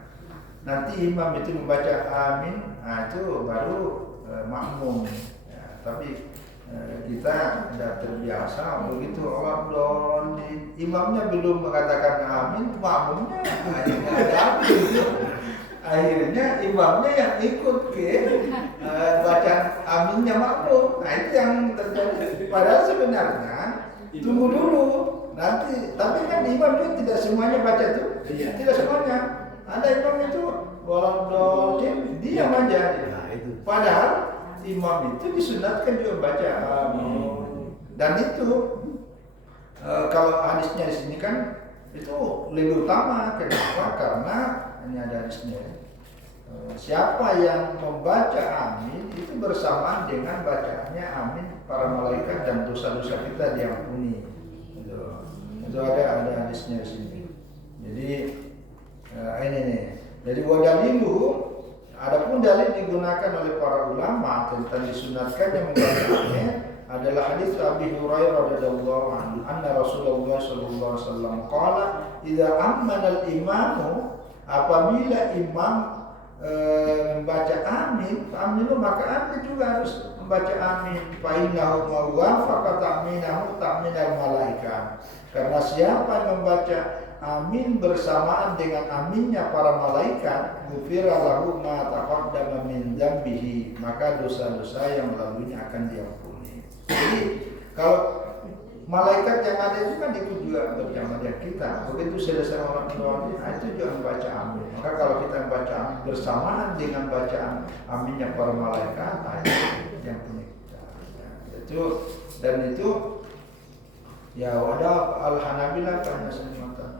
nanti imam itu membaca amin, itu baru makmum. Ya, tapi kita tidak terbiasa begitu Allah imamnya belum mengatakan amin, makmumnya akhirnya ada amin itu. Akhirnya imamnya yang ikut ke bacaan aminnya makmum. Nah itu yang terjadi. Padahal sebenarnya tunggu dulu nanti. Tapi kan imam itu tidak semuanya baca itu, tidak semuanya. Ada imam itu waladhdallin diam aja. Padahal imam itu disunatkan juga baca amin. Dan itu kalau hadisnya di sini kan itu lebih utama. Kenapa? Karena ini ada hadisnya. Siapa yang membaca amin itu bersamaan dengan bacaannya amin para malaikat dan dosa-dosa kita diampuni. Itu ada hadisnya di sini. Jadi ini nih. Jadi wadalilu, adapun dalil digunakan oleh para ulama tentang disunatkannya membacanya adalah hadis Abi Hurairah radhiyallahu anhu, anna Rasulullah sallallahu alaihi wasallam qala, "Idza ammana al-imamu", apabila imam membaca amin, maka anda juga harus membaca amin. Fa innahu mawafaqat aminahu ta'minal malaikat. Karena siapa yang membaca amin bersamaan dengan aminnya para malaikat, ghufira lahu ma taqaddama min dzambihi, maka dosa-dosa yang lalunya akan diampuni. Jadi kalau malaikat yang ada itu kan ikut juga bersama dengan kita. Begitu selesai orang doa itu juga membaca amin. Maka kalau kita membaca amin bersamaan dengan bacaan aminnya para malaikat, itu yang punya kita. Itu dan itu ya wadah al-Hanabilah kan semata.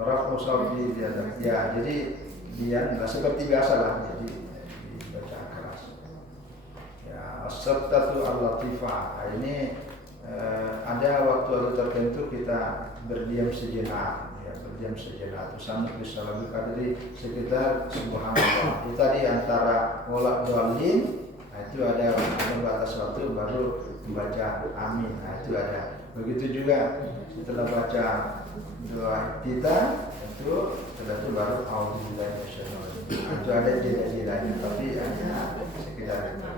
Rafu saudi dia ya jadi dia nggak seperti biasa lah, jadi dibaca keras. Ya as-sabtatu al-latifah. Ini ada waktu tertentu kita berdiam sejenak, ya berdiam sejenak. Sambil bisalah kadri sekitar subhanallah. Itu tadi antara waladhdallin, itu ada batas waktu baru membaca amin. Nah, itu ada. Begitu juga setelah baca doa kita itu setelah itu baru auzubillahi minasyaitonir rajim. Itu ada jeda-jedanya, tapi hanya sekitar itu.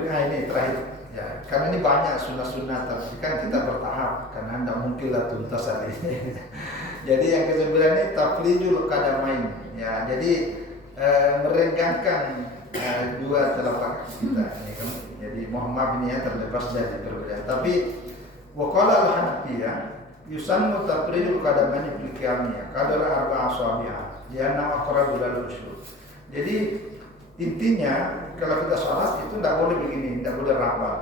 Ini terakhir ya, karena ini banyak sunnah-sunnah, tapi kan kita bertahap karena tidak mungkinlah tuntas hari ini. Jadi yang ke-9 ini tafrijul qadamain ya, jadi merenggangkan dua telapak kita ini kan. Jadi mohon maaf ini ya terlepas dari perbedaan. Tapi waqala al-Hanafiyah yusannu tafrijul qadamain fil qiyamiyah qadara arba'a asabi'a li'anna aqrabu lil usyur. Jadi intinya kalau kita sholat itu tidak boleh begini, tidak boleh rapat.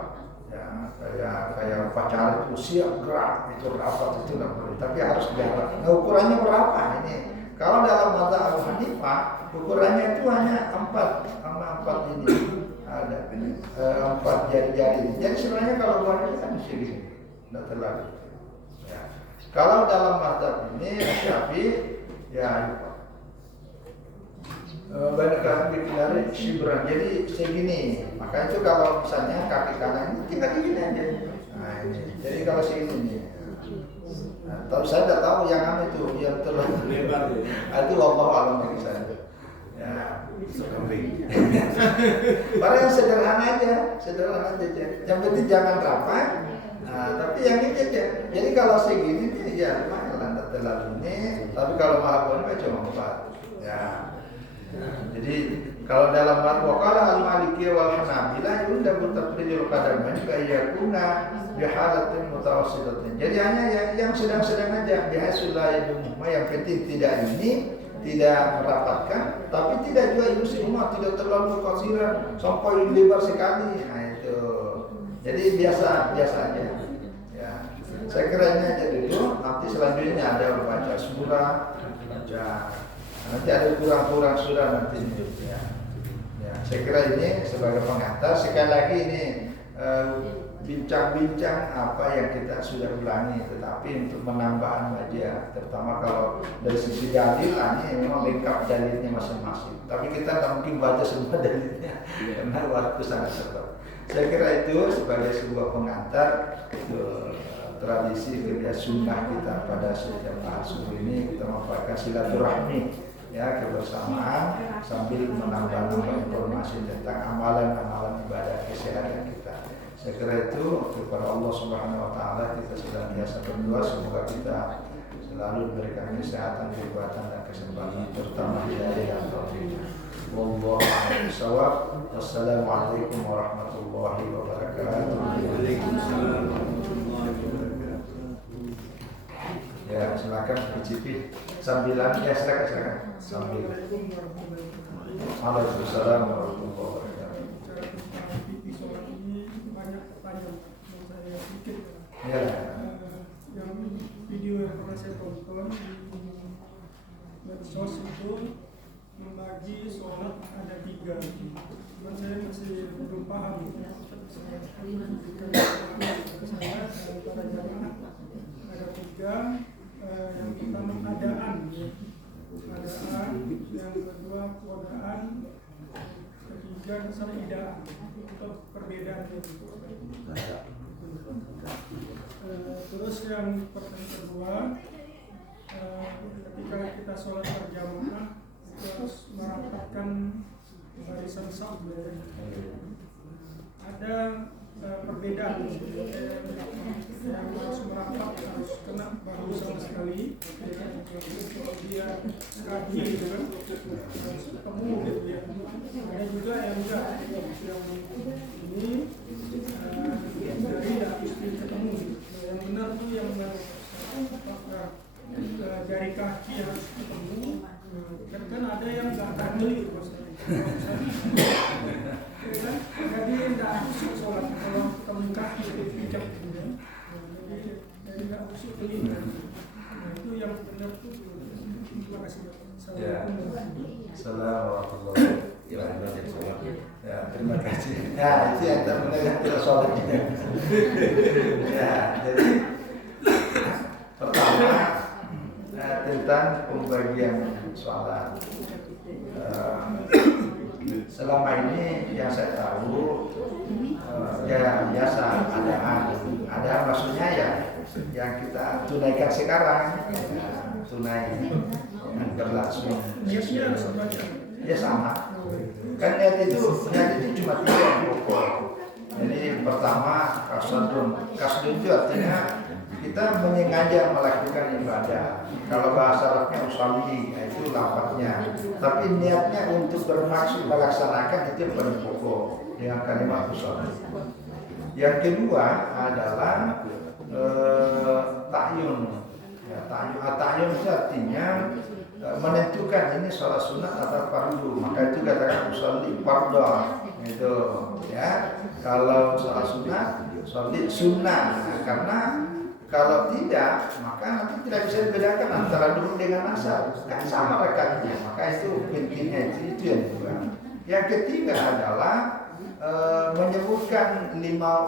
Ya, kayak upacara itu siap gerak, itu rapat itu tidak boleh. Tapi harus jarak. Nah, ukurannya berapa ini? Kalau dalam mazhab Abu Hanifah, ukurannya itu hanya 4 ini. Ada 4 jari-jari. Jadi sebenarnya kalau buat kita mesti gini, tidak terlalu. Ya. Kalau dalam mazhab ini Syafi'i ya banyak kali dari shibran, jadi segini. Maka itu kalau misalnya kaki kanan ini tinggal gini aja. Nah ini, jadi kalau segini nih. Nah, tapi saya tidak tahu yang anu itu yang terlalu lebar. Itu wallahu a'lam bagi saya. Ya, padahal yang sederhana aja. Yang penting jangan rapat. Nah, tapi yang ini aja. Jadi kalau segini nih ya lumayan lah, terlalu ini. Tapi kalau mahabbah cuma 4. Ya. Jadi kalau dalam waqala al-Malikiyah wal Hanabilah yunda mutafrijul qadamain ka yakuna bihalatin mutawassitatin. Jadi hanya yang sedang-sedang aja, bihasul la yadum, yang penting tidak ini tidak merapatkan, tapi tidak juga yusimah, tidak terlalu qasiran sampai lebar sekali. Nah itu. Jadi biasa aja. Ya. Saya kira ini aja dulu, nanti selanjutnya ada baca surah, baca nanti ada kurang-kurang surah nanti ya. Ya, saya kira ini sebagai pengantar. Sekali lagi ini bincang-bincang apa yang kita sudah ulangi, tetapi untuk menambah aja, terutama kalau dari sisi dalil ini memang lengkap dalilnya masing-masing. Tapi kita tak mungkin baca semua dalilnya karena waktu sangat terbatas. Saya kira itu sebagai sebuah pengantar tradisi kerja sunnah kita pada setiap tahun subuh ini kita merupakan silaturahmi ya, kebersamaan sambil menambah-nambah informasi tentang amalan-amalan ibadah keseharian kita. Saya kira itu kepada Allah Subhanahu wa taala kita senantiasa berdoa semoga kita selalu diberikan kesehatan, kekuatan dan kesempatan terutama hidayah dan taufik. Wallahu a'lam bishawab. Wassalamualaikum warahmatullahi wabarakatuh. Waalaikumsalam. Ya, silakan dicicipi sambilan ya, silakan sambil. Waalaikumsalam warahmatullahi wabarakatuh. Banyak pertanyaan yang saya sedikit. Ya. Yang video yang pernah saya tonton di medsos itu membagi sholat ada 3. Cuman saya masih belum paham. Saya para jamaah ada 3. Yang pertama adaan, yang kedua kodaan, ketiga idaan. Untuk perbedaannya. Terus yang pertanyaan kedua, ketika kita sholat berjamaah kita harus merapatkan barisan saf. Ada perbedaan yang harus merapat harus kena bahu sama sekali, kemudian kaki gitu kan harus ketemu gitu ya. Ada juga yang enggak, yang ini dari habis ketemu. Yang benar tuh yang jari kaki harus ketemu. Kan ada yang nggak tahu itu jadi tidak usuk sholat kalau ketemu kaki pijak gitu. Jadi nggak usuk ini. Itu yang benar tuh. Terima kasih. Assalamualaikum warahmatullahi wabarakatuh. Ya, terima kasih. Ya, itu yang termengerti sholatnya. Ya, jadi pertama tentang pembagian sholat. Selama ini yang saya tahu ya biasa adaan maksudnya ya yang kita tunaikan sekarang ya, tunai yang berlangsung ya sama kan niat itu cuma 3 yang pokok. Jadi pertama kasdun itu artinya kita menyengaja melakukan ibadah. Kalau bahasa Arabnya usolli, itu lafaznya. Tapi niatnya untuk bermaksud melaksanakan itu yang paling pokok dengan kalimat usolli. Yang kedua adalah ta'yun. Ya, ta'yun itu artinya menentukan ini sholat sunat atau fardu. Maka itu katakan usolli fardhu. Itu ya. Kalau sholat sunat, sholat sunnah. Karena kalau tidak, maka nanti tidak bisa dibedakan antara duhur dengan asar. Kan sama rekatnya. Maka itu pentingnya itu yang kedua. Yang ketiga adalah menyebutkan 5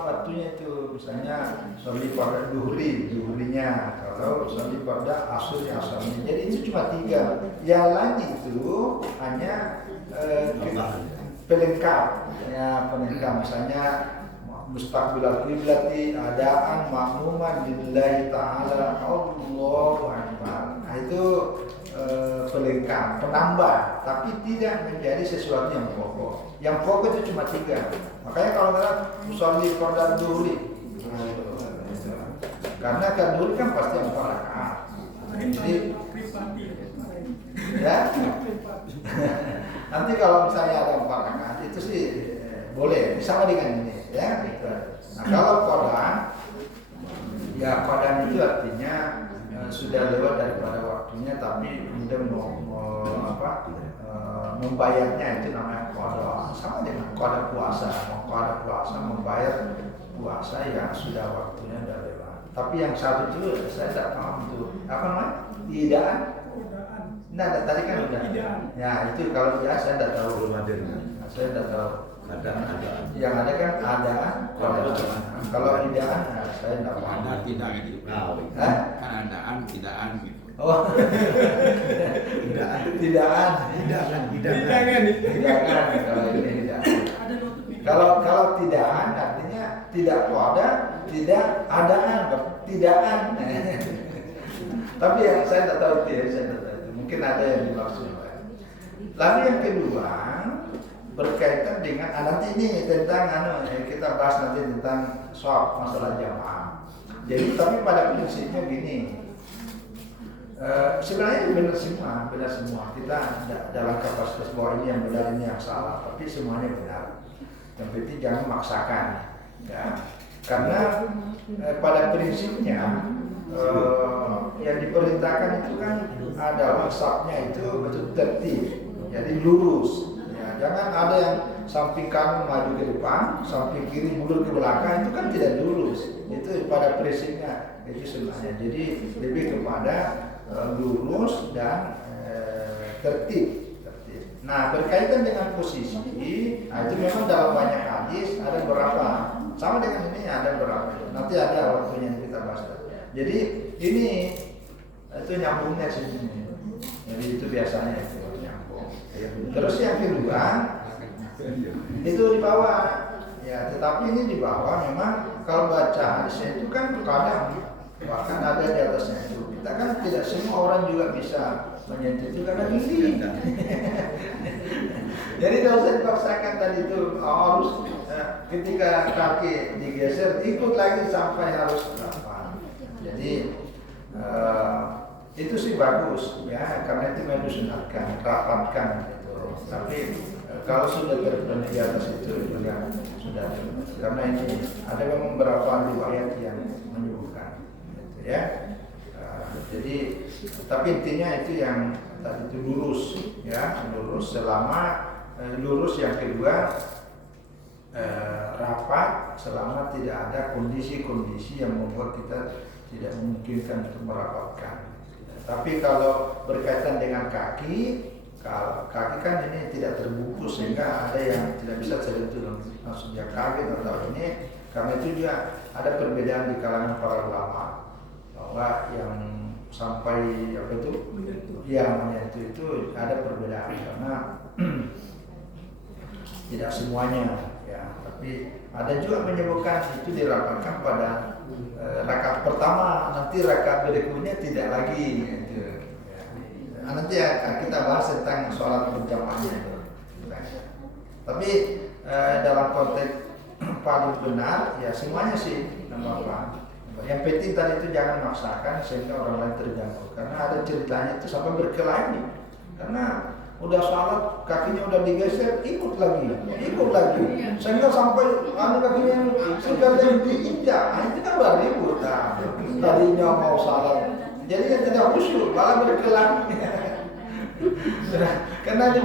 waktunya itu, misalnya sholat pada duhurinya, kalau sholat pada asurnya. Jadi itu cuma 3. Yang lain itu hanya pelengkap. Ya, pelengkap misalnya mustaqbilal qiblati, adaan makmuman lillahi ta'ala, Allahu akbar. Nah, itu pelengkap, penambah, tapi tidak menjadi sesuatu yang pokok. Yang pokok itu cuma 3. Makanya kalau kita usolli fardhu duhuri, karena kan duhuri kan pasti 4 rakaat. Jadi ya nanti kalau misalnya ada 4 rakaat itu sih boleh, sama dengan ini ya. Nah, kalau qadaan, ya qadaan itu artinya sudah lewat daripada waktunya, tapi kemudian membayarnya itu namanya qada. Sama dengan qada puasa, membayar puasa yang sudah waktunya sudah lewat. Tapi yang satu itu saya tidak paham itu apa namanya? Idaan. Nah, tadi kan udah. Ya, itu kalau ya saya tidak tahu. Saya tidak tahu. Yang ada kan adaan, kalau idaan saya tidak paham. Ada tidak gitu. Kan adaan, tidaan gitu. Oh, tidaan. Kalau ini tidak. Kalau tidaan tidak adaan, tidakkan. Tapi yang saya tidak tahu itu ya, saya tidak tahu itu. Mungkin ada yang dimaksud. Lalu yang kedua berkaitan dengan nanti ini tentang kita bahas nanti tentang soal masalah jamaah. Jadi tapi pada prinsipnya gini, sebenarnya benar semua. Kita dalam kapasitas bahwa ini yang benar ini yang salah, tapi semuanya benar. Yang penting jangan memaksakan, ya. Karena pada prinsipnya yang diperintahkan itu kan adalah safnya itu betul tertib, jadi lurus. Jangan ada yang samping kanan maju ke depan, samping kiri mundur ke belakang, itu kan tidak lurus. Itu pada prinsipnya itu sebenarnya. Jadi lebih kepada lurus dan tertib. Nah berkaitan dengan posisi, nah itu memang dalam banyak hadis ada beberapa. Sama dengan ini ada beberapa. Nanti ada waktunya yang kita bahas. Jadi ini itu nyambungnya sini. Jadi itu biasanya itu. Terus yang kedua itu di bawah, ya. Tetapi ini di bawah memang kalau baca hadisnya itu kan kadang bahkan ada di atasnya itu. Kita kan tidak semua orang juga bisa menyentuh itu karena gini. Jadi tidak usah dipaksakan tadi itu harus ketika kaki digeser ikut lagi sampai harus berapa. Jadi itu sih bagus ya, karena itu memang disunatkan, rapatkan gitu. Tapi kalau sudah terpenuhi di atas itu juga sudah, karena ini ada memang beberapa riwayat yang menyebutkan gitu ya. Jadi tapi intinya itu yang tadi itu lurus ya, lurus selama lurus. Yang kedua rapat selama tidak ada kondisi-kondisi yang membuat kita tidak memungkinkan untuk merapatkan. Tapi kalau berkaitan dengan kaki, kalau kaki kan ini tidak terbungkus sehingga ada yang tidak bisa tersentuh, maksudnya kaki atau ini. Karena itu juga ada perbedaan di kalangan para ulama bahwa yang sampai apa itu, yang menyentuh itu ada perbedaan karena tidak semuanya ya. Tapi ada juga menyebutkan itu dirapatkan pada rakaat pertama, nanti rakaat berikutnya tidak lagi gitu. Ya. Nanti akan kita bahas tentang sholat berjamaahnya itu. Tapi dalam konteks paling benar ya semuanya sih apa. Yang penting tadi itu jangan memaksakan sehingga orang lain terganggu. Karena ada ceritanya itu sampai berkelahi. Karena udah sholat kakinya udah digeser ikut lagi sehingga sampai kakinya sudah diinjak. Nah, itu kan baru ribut. Nah, tadinya mau sholat jadi tidak khusyuk malah berkelahi. Karena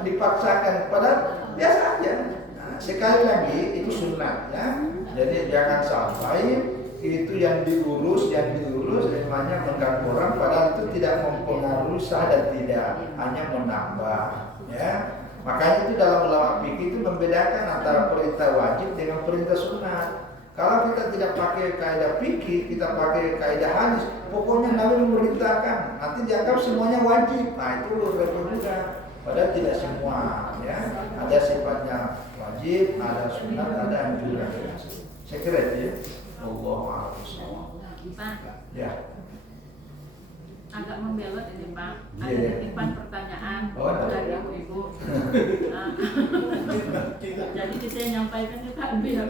dipaksakan padahal biasa aja. Nah, sekali lagi itu sunnah ya. Jadi jangan sampai itu yang diurus namanya mengganggu orang, padahal itu tidak mempengaruhi sah dan tidak, hanya menambah ya. Makanya itu dalam ulama fikih itu membedakan antara perintah wajib dengan perintah sunat. Kalau kita tidak pakai kaidah fikih, kita pakai kaidah hadis, pokoknya Nabi memerintahkan, nanti dianggap semuanya wajib. Nah itu repot juga. Padahal tidak semua ya. Ada sifatnya wajib, ada sunat, ada anjuran. Saya kira itu ya. Allah Pak, ya. Agak membelot ini Pak. Ada Yeah. titipan pertanyaan Oh, dari ibu-ibu. Jadi kita nyampaikan juga biar.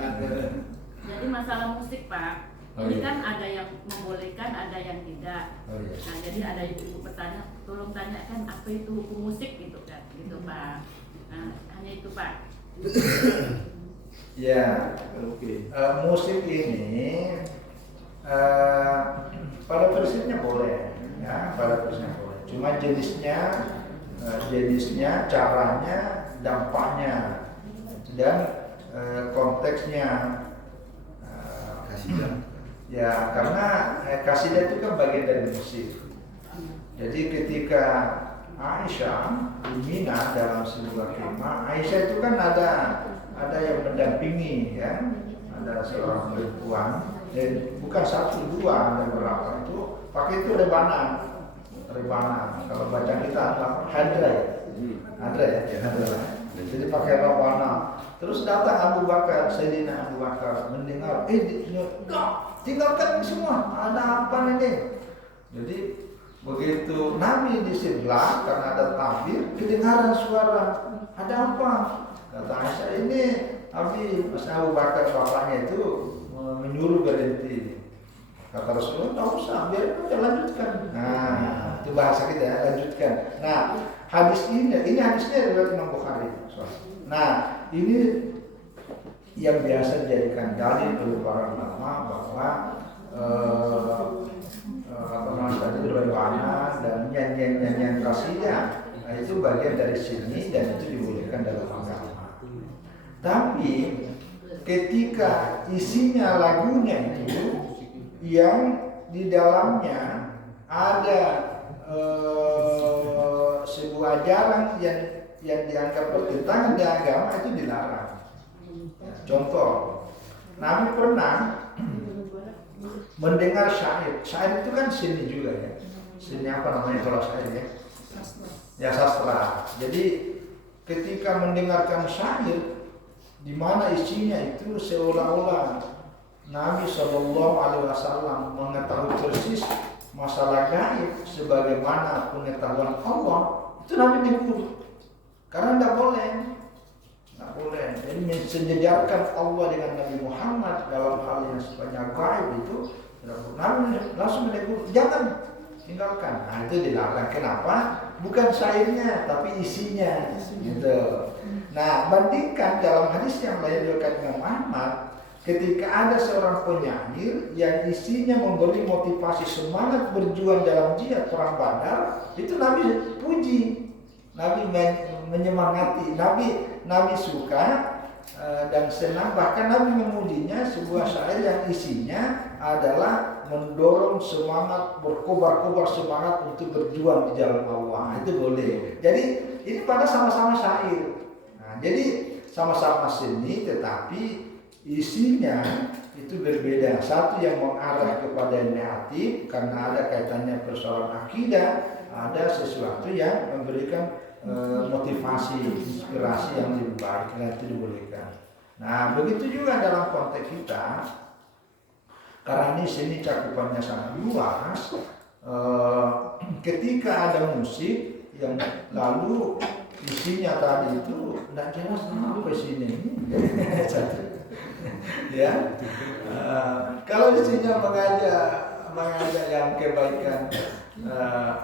Jadi masalah musik Pak. Oh, Ini iya. kan ada yang membolehkan, ada yang tidak. Oh, iya. Nah, jadi ada ibu-ibu bertanya, tolong tanyakan apa itu hukum musik gitu kan, gitu Pak. Nah, hanya itu Pak. Ya, musik ini pada prinsipnya boleh, ya, pada prinsipnya boleh. Cuma jenisnya, caranya, dampaknya, dan konteksnya. Ya, karena kasidah itu kan bagian dari musik. Jadi ketika Aisyah Mina dalam sebuah kemah, Aisyah itu kan ada yang mendampingi ya, ada seorang perempuan dan bukan satu dua, ada berapa itu pakai itu rebana. Kalau baca kita apa hadra ya, jadi pakai rebana Terus datang Abu Bakar, Sayyidina Abu Bakar mendengar, tinggalkan ini semua, ada apa ini? Jadi begitu Nabi di sebelah karena ada takbir, kedengaran suara, ada apa? Kata Aisyah, ini Mas Abu Bakar bapaknya itu menyuruh berhenti. Kata Rasulullah, tak usah, biar kita lanjutkan. Nah, itu bahasa kita ya, lanjutkan. Nah, hadis ini hadisnya adalah Imam Bukhari. Nah, ini yang biasa dijadikan dalil oleh para ulama bahwa berwarna dan nyanyian kasidah itu bagian dari seni dan itu dibolehkan dalam agama. Tapi ketika isinya lagunya itu yang di dalamnya ada sebuah ajaran yang dianggap bertentangan dengan agama itu dilarang. Contoh, Nabi pernah mendengar syair. Syair itu kan seni juga ya. Seni apa namanya kalau syair ya? Ya sastra. Jadi ketika mendengarkan syair di mana isinya itu seolah-olah Nabi SAW mengetahui persis masalah gaib sebagaimana pengetahuan Allah, itu Nabi negur. Karena tidak boleh. Jadi mensejajarkan Allah dengan Nabi Muhammad dalam hal yang sifatnya gaib itu, Nabi langsung menegur, jangan tinggalkan. Nah itu dilarang. Kenapa? Bukan syairnya, tapi isinya. Gitu. Nah bandingkan dalam hadis yang lain diriwayatkan Imam Ahmad, ketika ada seorang penyair yang isinya memberi motivasi semangat berjuang dalam jihad perang Badar, itu Nabi puji, Nabi menyemangati, Nabi suka dan senang, bahkan Nabi memujinya sebuah syair yang isinya adalah mendorong semangat, berkobar-kobar semangat untuk berjuang di jalan Allah. Itu boleh. Jadi ini pada sama-sama syair. Nah, jadi sama-sama seni tetapi isinya itu berbeda. Satu yang mengarah kepada negatif karena ada kaitannya persoalan akidah, ada sesuatu yang memberikan motivasi, inspirasi yang lebih baik, yang itu dibolehkan. Nah, begitu juga dalam konteks kita, karena ini seni cakupannya sangat luas. Ketika ada musik yang lalu isinya tadi itu tidak jelas apa isinya ini. Ya, kalau isinya mengajak yang kebaikan,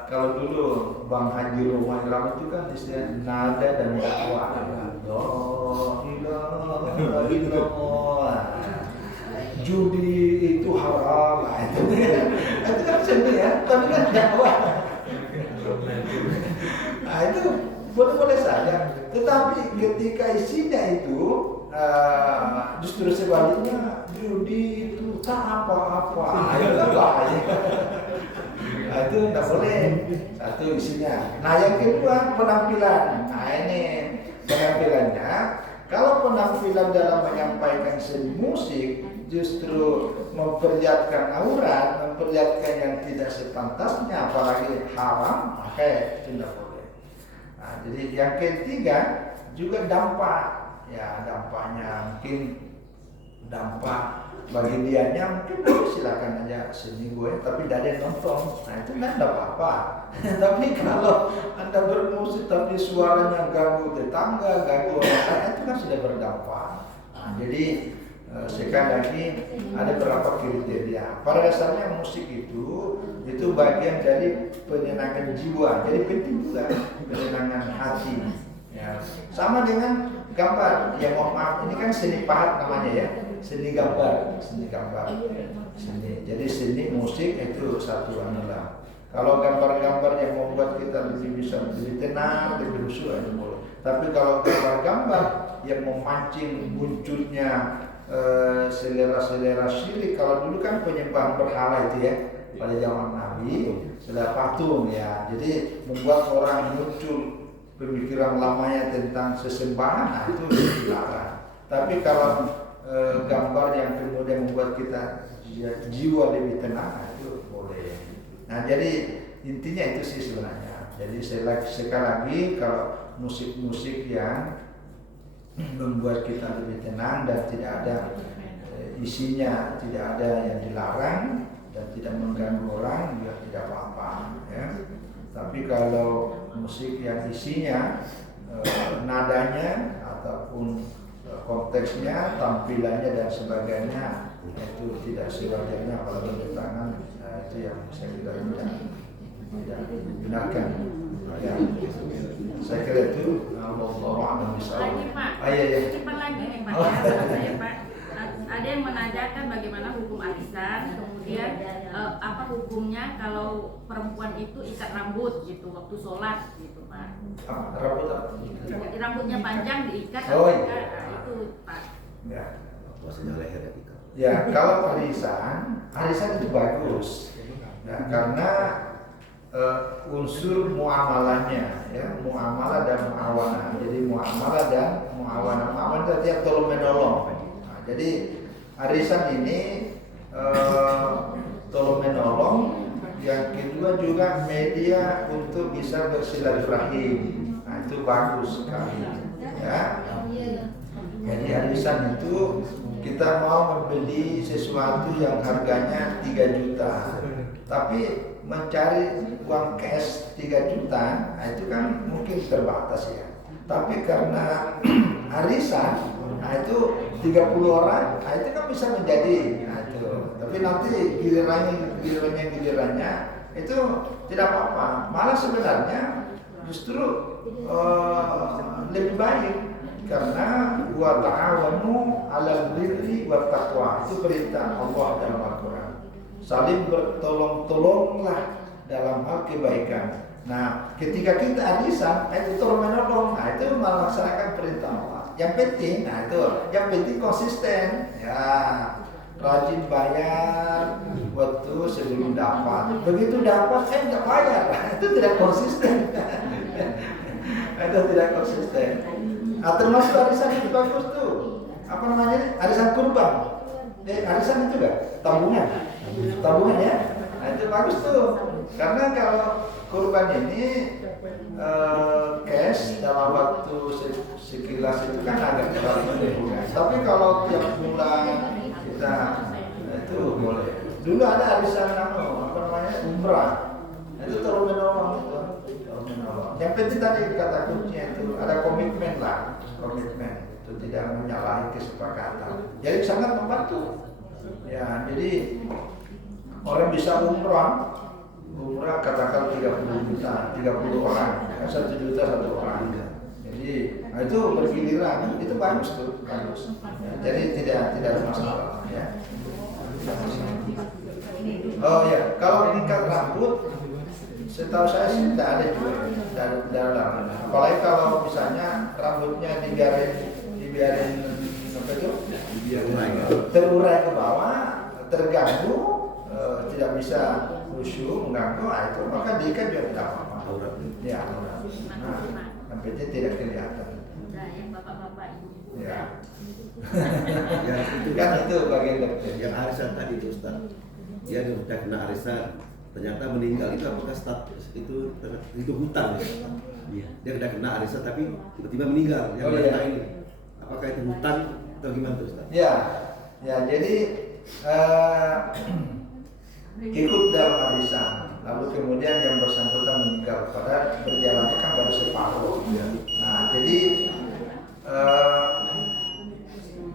kalau dulu Bang Haji Rumah Ram itu kan istilah nada dan dakwah. Judi itu haram, itu kan seni ya, tapi kan dakwah. Nah itu boleh-boleh saja, tetapi ketika isinya itu justru sebaliknya judi itu tak apa-apa, itu kan bahaya. Nah, itu tidak boleh. Satu isinya. Nah yang kedua penampilan. Nah ini penampilannya. Kalau penampilan dalam menyampaikan seni musik justru memperlihatkan aurat, memperlihatkan yang tidak sepantasnya, apalagi haram, maka tidak boleh. Nah, jadi yang ketiga juga dampak. Ya dampaknya mungkin dampak bagi dianya mungkin silakan aja seni gue, tapi tidak ada yang nonton. Nah itu tidak apa-apa. Tapi kalau Anda bermusik tapi suaranya ganggu tetangga, ganggu orang lain, itu kan sudah berdampak. Nah, jadi sekali lagi ada beberapa kriteria. Pada dasarnya musik itu bagian dari penyenangan jiwa. Jadi penting juga penyenangan hati. Ya, sama dengan gambar. Ya mohon maaf, ini kan seni pahat namanya ya, seni gambar. Jadi seni musik itu satu adalah. Kalau gambar-gambar yang membuat kita lebih tenang, lebih khusyuk itu boleh. Tapi kalau gambar-gambar yang memancing munculnya selera-selera syirik, kalau dulu kan penyembahan berhala itu ya pada zaman Nabi, selera patung ya. Jadi membuat orang muncul pemikiran lamanya tentang sesembahan, nah itu dilarang. Tapi kalau gambar yang kemudian membuat kita jiwa lebih tenang, itu boleh. Nah jadi intinya itu sih sebenarnya. Jadi sekali lagi kalau musik-musik yang membuat kita lebih tenang dan tidak ada isinya, tidak ada yang dilarang dan tidak mengganggu orang, juga tidak apa-apa ya. Tapi kalau musik yang isinya nadanya ataupun konteksnya, tampilannya dan sebagainya itu tidak sewajarnya, apalagi di tangan, itu yang saya kira tidak dibenarkan ya. Saya kira itu Allah a'lam bishawab. Lagi Pak, cepat lagi nih Pak ya, saya Pak. Ada yang menanyakan bagaimana hukum arisan, kemudian apa hukumnya kalau perempuan itu ikat rambut gitu waktu sholat gitu Pak. Rambut apa? Rambutnya panjang diikat, Oh, iya. itu Pak. Ya. Maksudnya leher ya kita. Ya, kalau arisan itu bagus. Nah, karena unsur muamalahnya ya, muamalah dan muawanah. Jadi muamalah dan muawanah. Muawanah itu artinya tolong menolong. Nah, jadi arisan ini tolong menolong. Yang kedua juga media untuk bisa bersilaturahim. Nah, itu bagus sekali. Ya. Jadi arisan itu kita mau membeli sesuatu yang harganya 3 juta, tapi mencari uang cash 3 juta, nah itu kan mungkin terbatas ya. Tapi karena arisan, nah itu 30 orang, nah itu kan bisa menjadi, nah itu. Tapi nanti gilirannya itu tidak apa-apa. Malah sebenarnya justru lebih baik. Karena wa ta'awanu 'alal birri wat taqwa, itu perintah Allah dalam Al-Qur'an. Saling bertolong-tolonglah dalam hal kebaikan. Nah, ketika kita arisan, itu tolong menolong, nah itu melaksanakan perintah Allah. Yang penting, nah itu, yang penting konsisten. Ya, rajin bayar waktu sebelum dapat. Begitu dapat, nggak bayar, itu tidak konsisten. Itu tidak konsisten. Nah, termasuk arisan itu bagus tuh. Apa namanya? Arisan kurban. Arisan itu enggak? Tabungan ya. Nah, itu bagus tuh. Karena kalau kurban ini cash dalam waktu sekilas itu kan agak terlalu menentukan. Tapi kalau tiap bulan kita itu boleh. Dulu ada arisan apa namanya? Umrah. Itu terlalu menolong itu. Yang penting tadi kata kuncinya itu ada komitmen lah, komitmen itu tidak menyalahi kesepakatan. Jadi sangat membantu. Ya, jadi orang bisa umrah katakan 30 juta, 30 orang, 1 juta 1 orang. Jadi nah itu bergiliran, itu bagus tuh, bagus. Ya, jadi tidak ada masalah. Ya. Oh ya, kalau ikat rambut setahu saya sih tidak ada juga, tidak ada. Apalagi kalau misalnya rambutnya dibiarin apa itu? Terurai ke bawah, terganggu, tidak bisa khusyuk, mengganggu, itu maka diikat juga tidak apa-apa. Ya, nah, rambutnya tidak kelihatan. Udah ya bapak-bapak ibu. Ya. Ya, itu Kan itu bagian dokter. yang arisan tadi itu Ustaz. Dia sudah kena arisan, ternyata meninggal itu apakah status itu hutang ya? Iya. Dia sudah kena arisan tapi tiba-tiba meninggal. Yang kita ini apakah itu hutang atau gimana tuh Ustaz? Ya, jadi ikut dalam arisan, lalu kemudian yang bersangkutan meninggal, padahal berjalannya kan baru separuh. Ya. Nah, jadi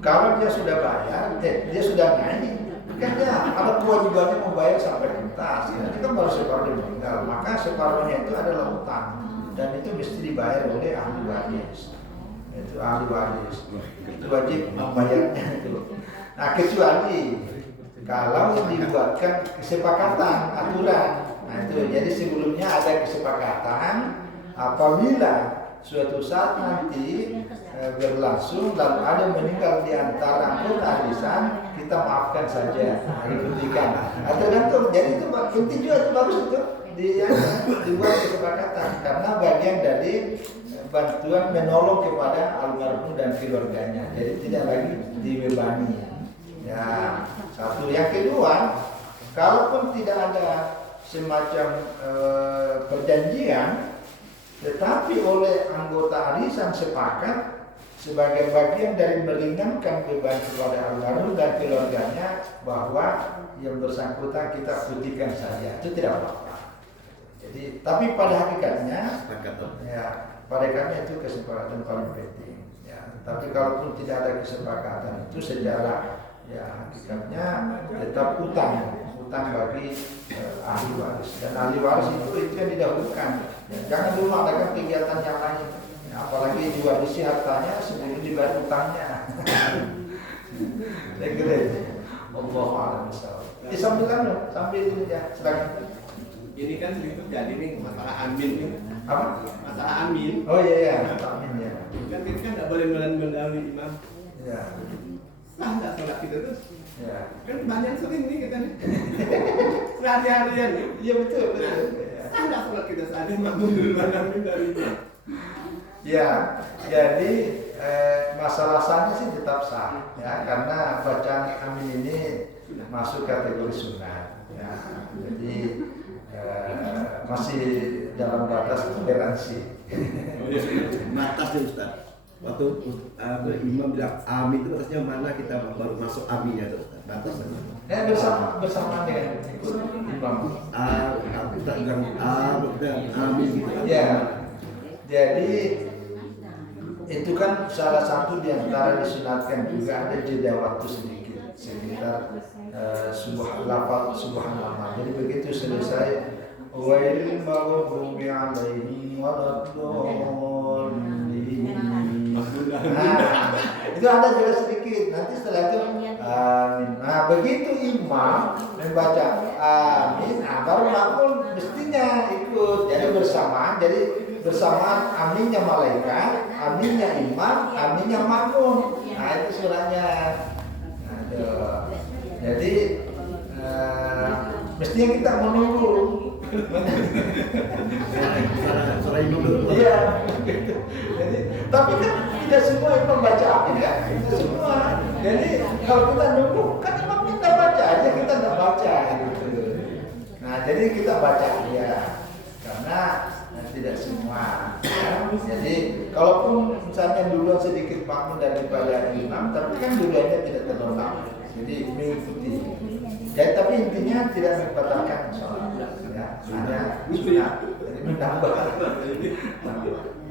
kalau dia sudah bayar, dia sudah naik, kan dia ada kewajibannya membayar sampai tuntas. Ini kan baru separuh dia meninggal, maka separuhnya itu adalah hutang dan itu mesti dibayar oleh ahli waris. Itu ahli waris, itu wajib membayarnya itu. Nah, kecuali kalau dibuatkan kesepakatan aturan, nah itu jadi sebelumnya ada kesepakatan apabila suatu saat nanti berlangsung lalu ada meninggal di antara anggota arisan, kita maafkan saja, dibuktikan. Tergantung, jadi itu penting juga itu bagus itu dibuat kesepakatan karena bagian dari bantuan menolong kepada almarhum dan keluarganya, jadi tidak lagi dibebani. Ya, satu. Yang kedua, kalaupun tidak ada semacam perjanjian, tetapi oleh anggota arisan sepakat sebagai bagian dari meringankan beban kepada almarhum dan keluarganya bahwa yang bersangkutan kita putihkan saja, itu tidak apa-apa. Jadi, tapi pada hakikatnya, ya, pada kami itu kesepakatan paling penting. Ya, tapi kalaupun tidak ada kesepakatan itu secara ya hakikatnya tetap utang bagi ahli waris, dan ahli waris itu yang didahulukan. Ya, jangan dulu adakan kegiatan yang lain. Apalagi diwarisi hartanya sebelum dibayar utangnya. Saya kira itu. Allahu a'lam. Sambil ini ya, silakan. Ini kan sedikit jadi nih masalah amin nih. Apa? Masalah amin. Oh iya, amin ya. Kan kita kan nggak boleh mendahului imam. Ya. Sah nggak sholat kita terus? Ya. Kan banyak sering nih kita nih. Sehari-harian nih. Iya betul. Sah nggak sholat kita saat imam duluan amin dari imam? Ya, jadi masalah sahnya sih tetap sah ya, karena bacaan amin ini masuk kategori sunnah ya. Jadi masih dalam batas toleransi. Batasnya Ustaz. Waktu imam bilang amin itu batasnya mana, kita baru masuk aminnya itu Ustaz. Batasnya. Bersama dengan ikut imam. Kita bilang kita amin gitu. Ya. Jadi itu kan salah satu di antara disunatkan juga ada jeda waktu sedikit sekitar subhanallah. Jadi begitu selesai wailil maghdubi alaihim waladdallin. Nah, itu ada jeda sedikit. Nanti setelah itu amin. Nah, begitu imam membaca amin, baru makmum mestinya ikut. Jadi bersamaan aminnya malaikat, aminnya imam, aminnya makmum. Nah itu suratnya. Jadi mestinya kita menunggu. Suara imam dulu. Iya. Jadi, tapi kan tidak semua imam baca amin ya. Tidak semua. Jadi kalau kita nunggu, kan imam kita baca aja, kita nggak baca gitu. Nah jadi kita baca ya, karena tidak semua ya. Jadi kalaupun misalnya duluan sedikit makmum daripada imam, tapi kan duluannya tidak terlalu lama, jadi mengikuti. Jadi tapi intinya tidak membatalkan sholat ya, hanya sunnah, jadi menambah.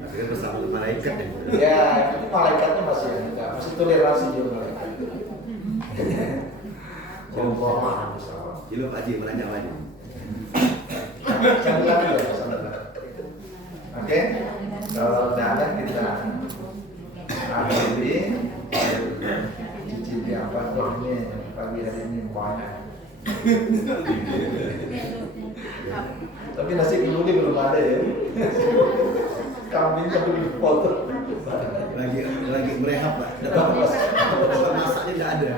Akhirnya bersama malaikat ya. Ya itu malaikatnya masih toleransi juga malaikat. Coba Pak Haji menanya lagi. Oke, kalau tidak ada kita akhiri. Cicipi apa toh ini pagi hari ini banyak. Tapi nasi keludi belum ada ya. Kambing tapi belum potong. Lagi merehab Pak. Masaknya tidak ada.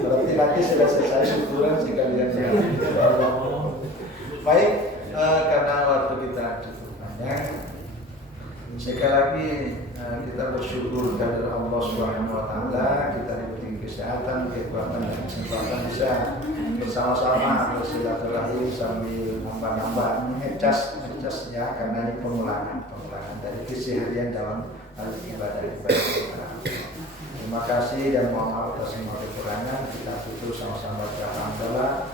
Berarti nanti sudah selesai syukuran sekalian ya. Baik, karena waktu kita cukup panjang, sekali lagi kita bersyukur kepada Allah Subhanahu Wa Taala, kita diberi kesehatan, kekuatan dan kesempatan bisa bersama-sama bersilaturahim sambil nambah-nambah ngecas ya, karena ini pengulangan dari keseharian dalam hal ibadah kita. Terima kasih dan mohon maaf atas semua kekurangan. Kita tutup sama-sama alhamdulillah.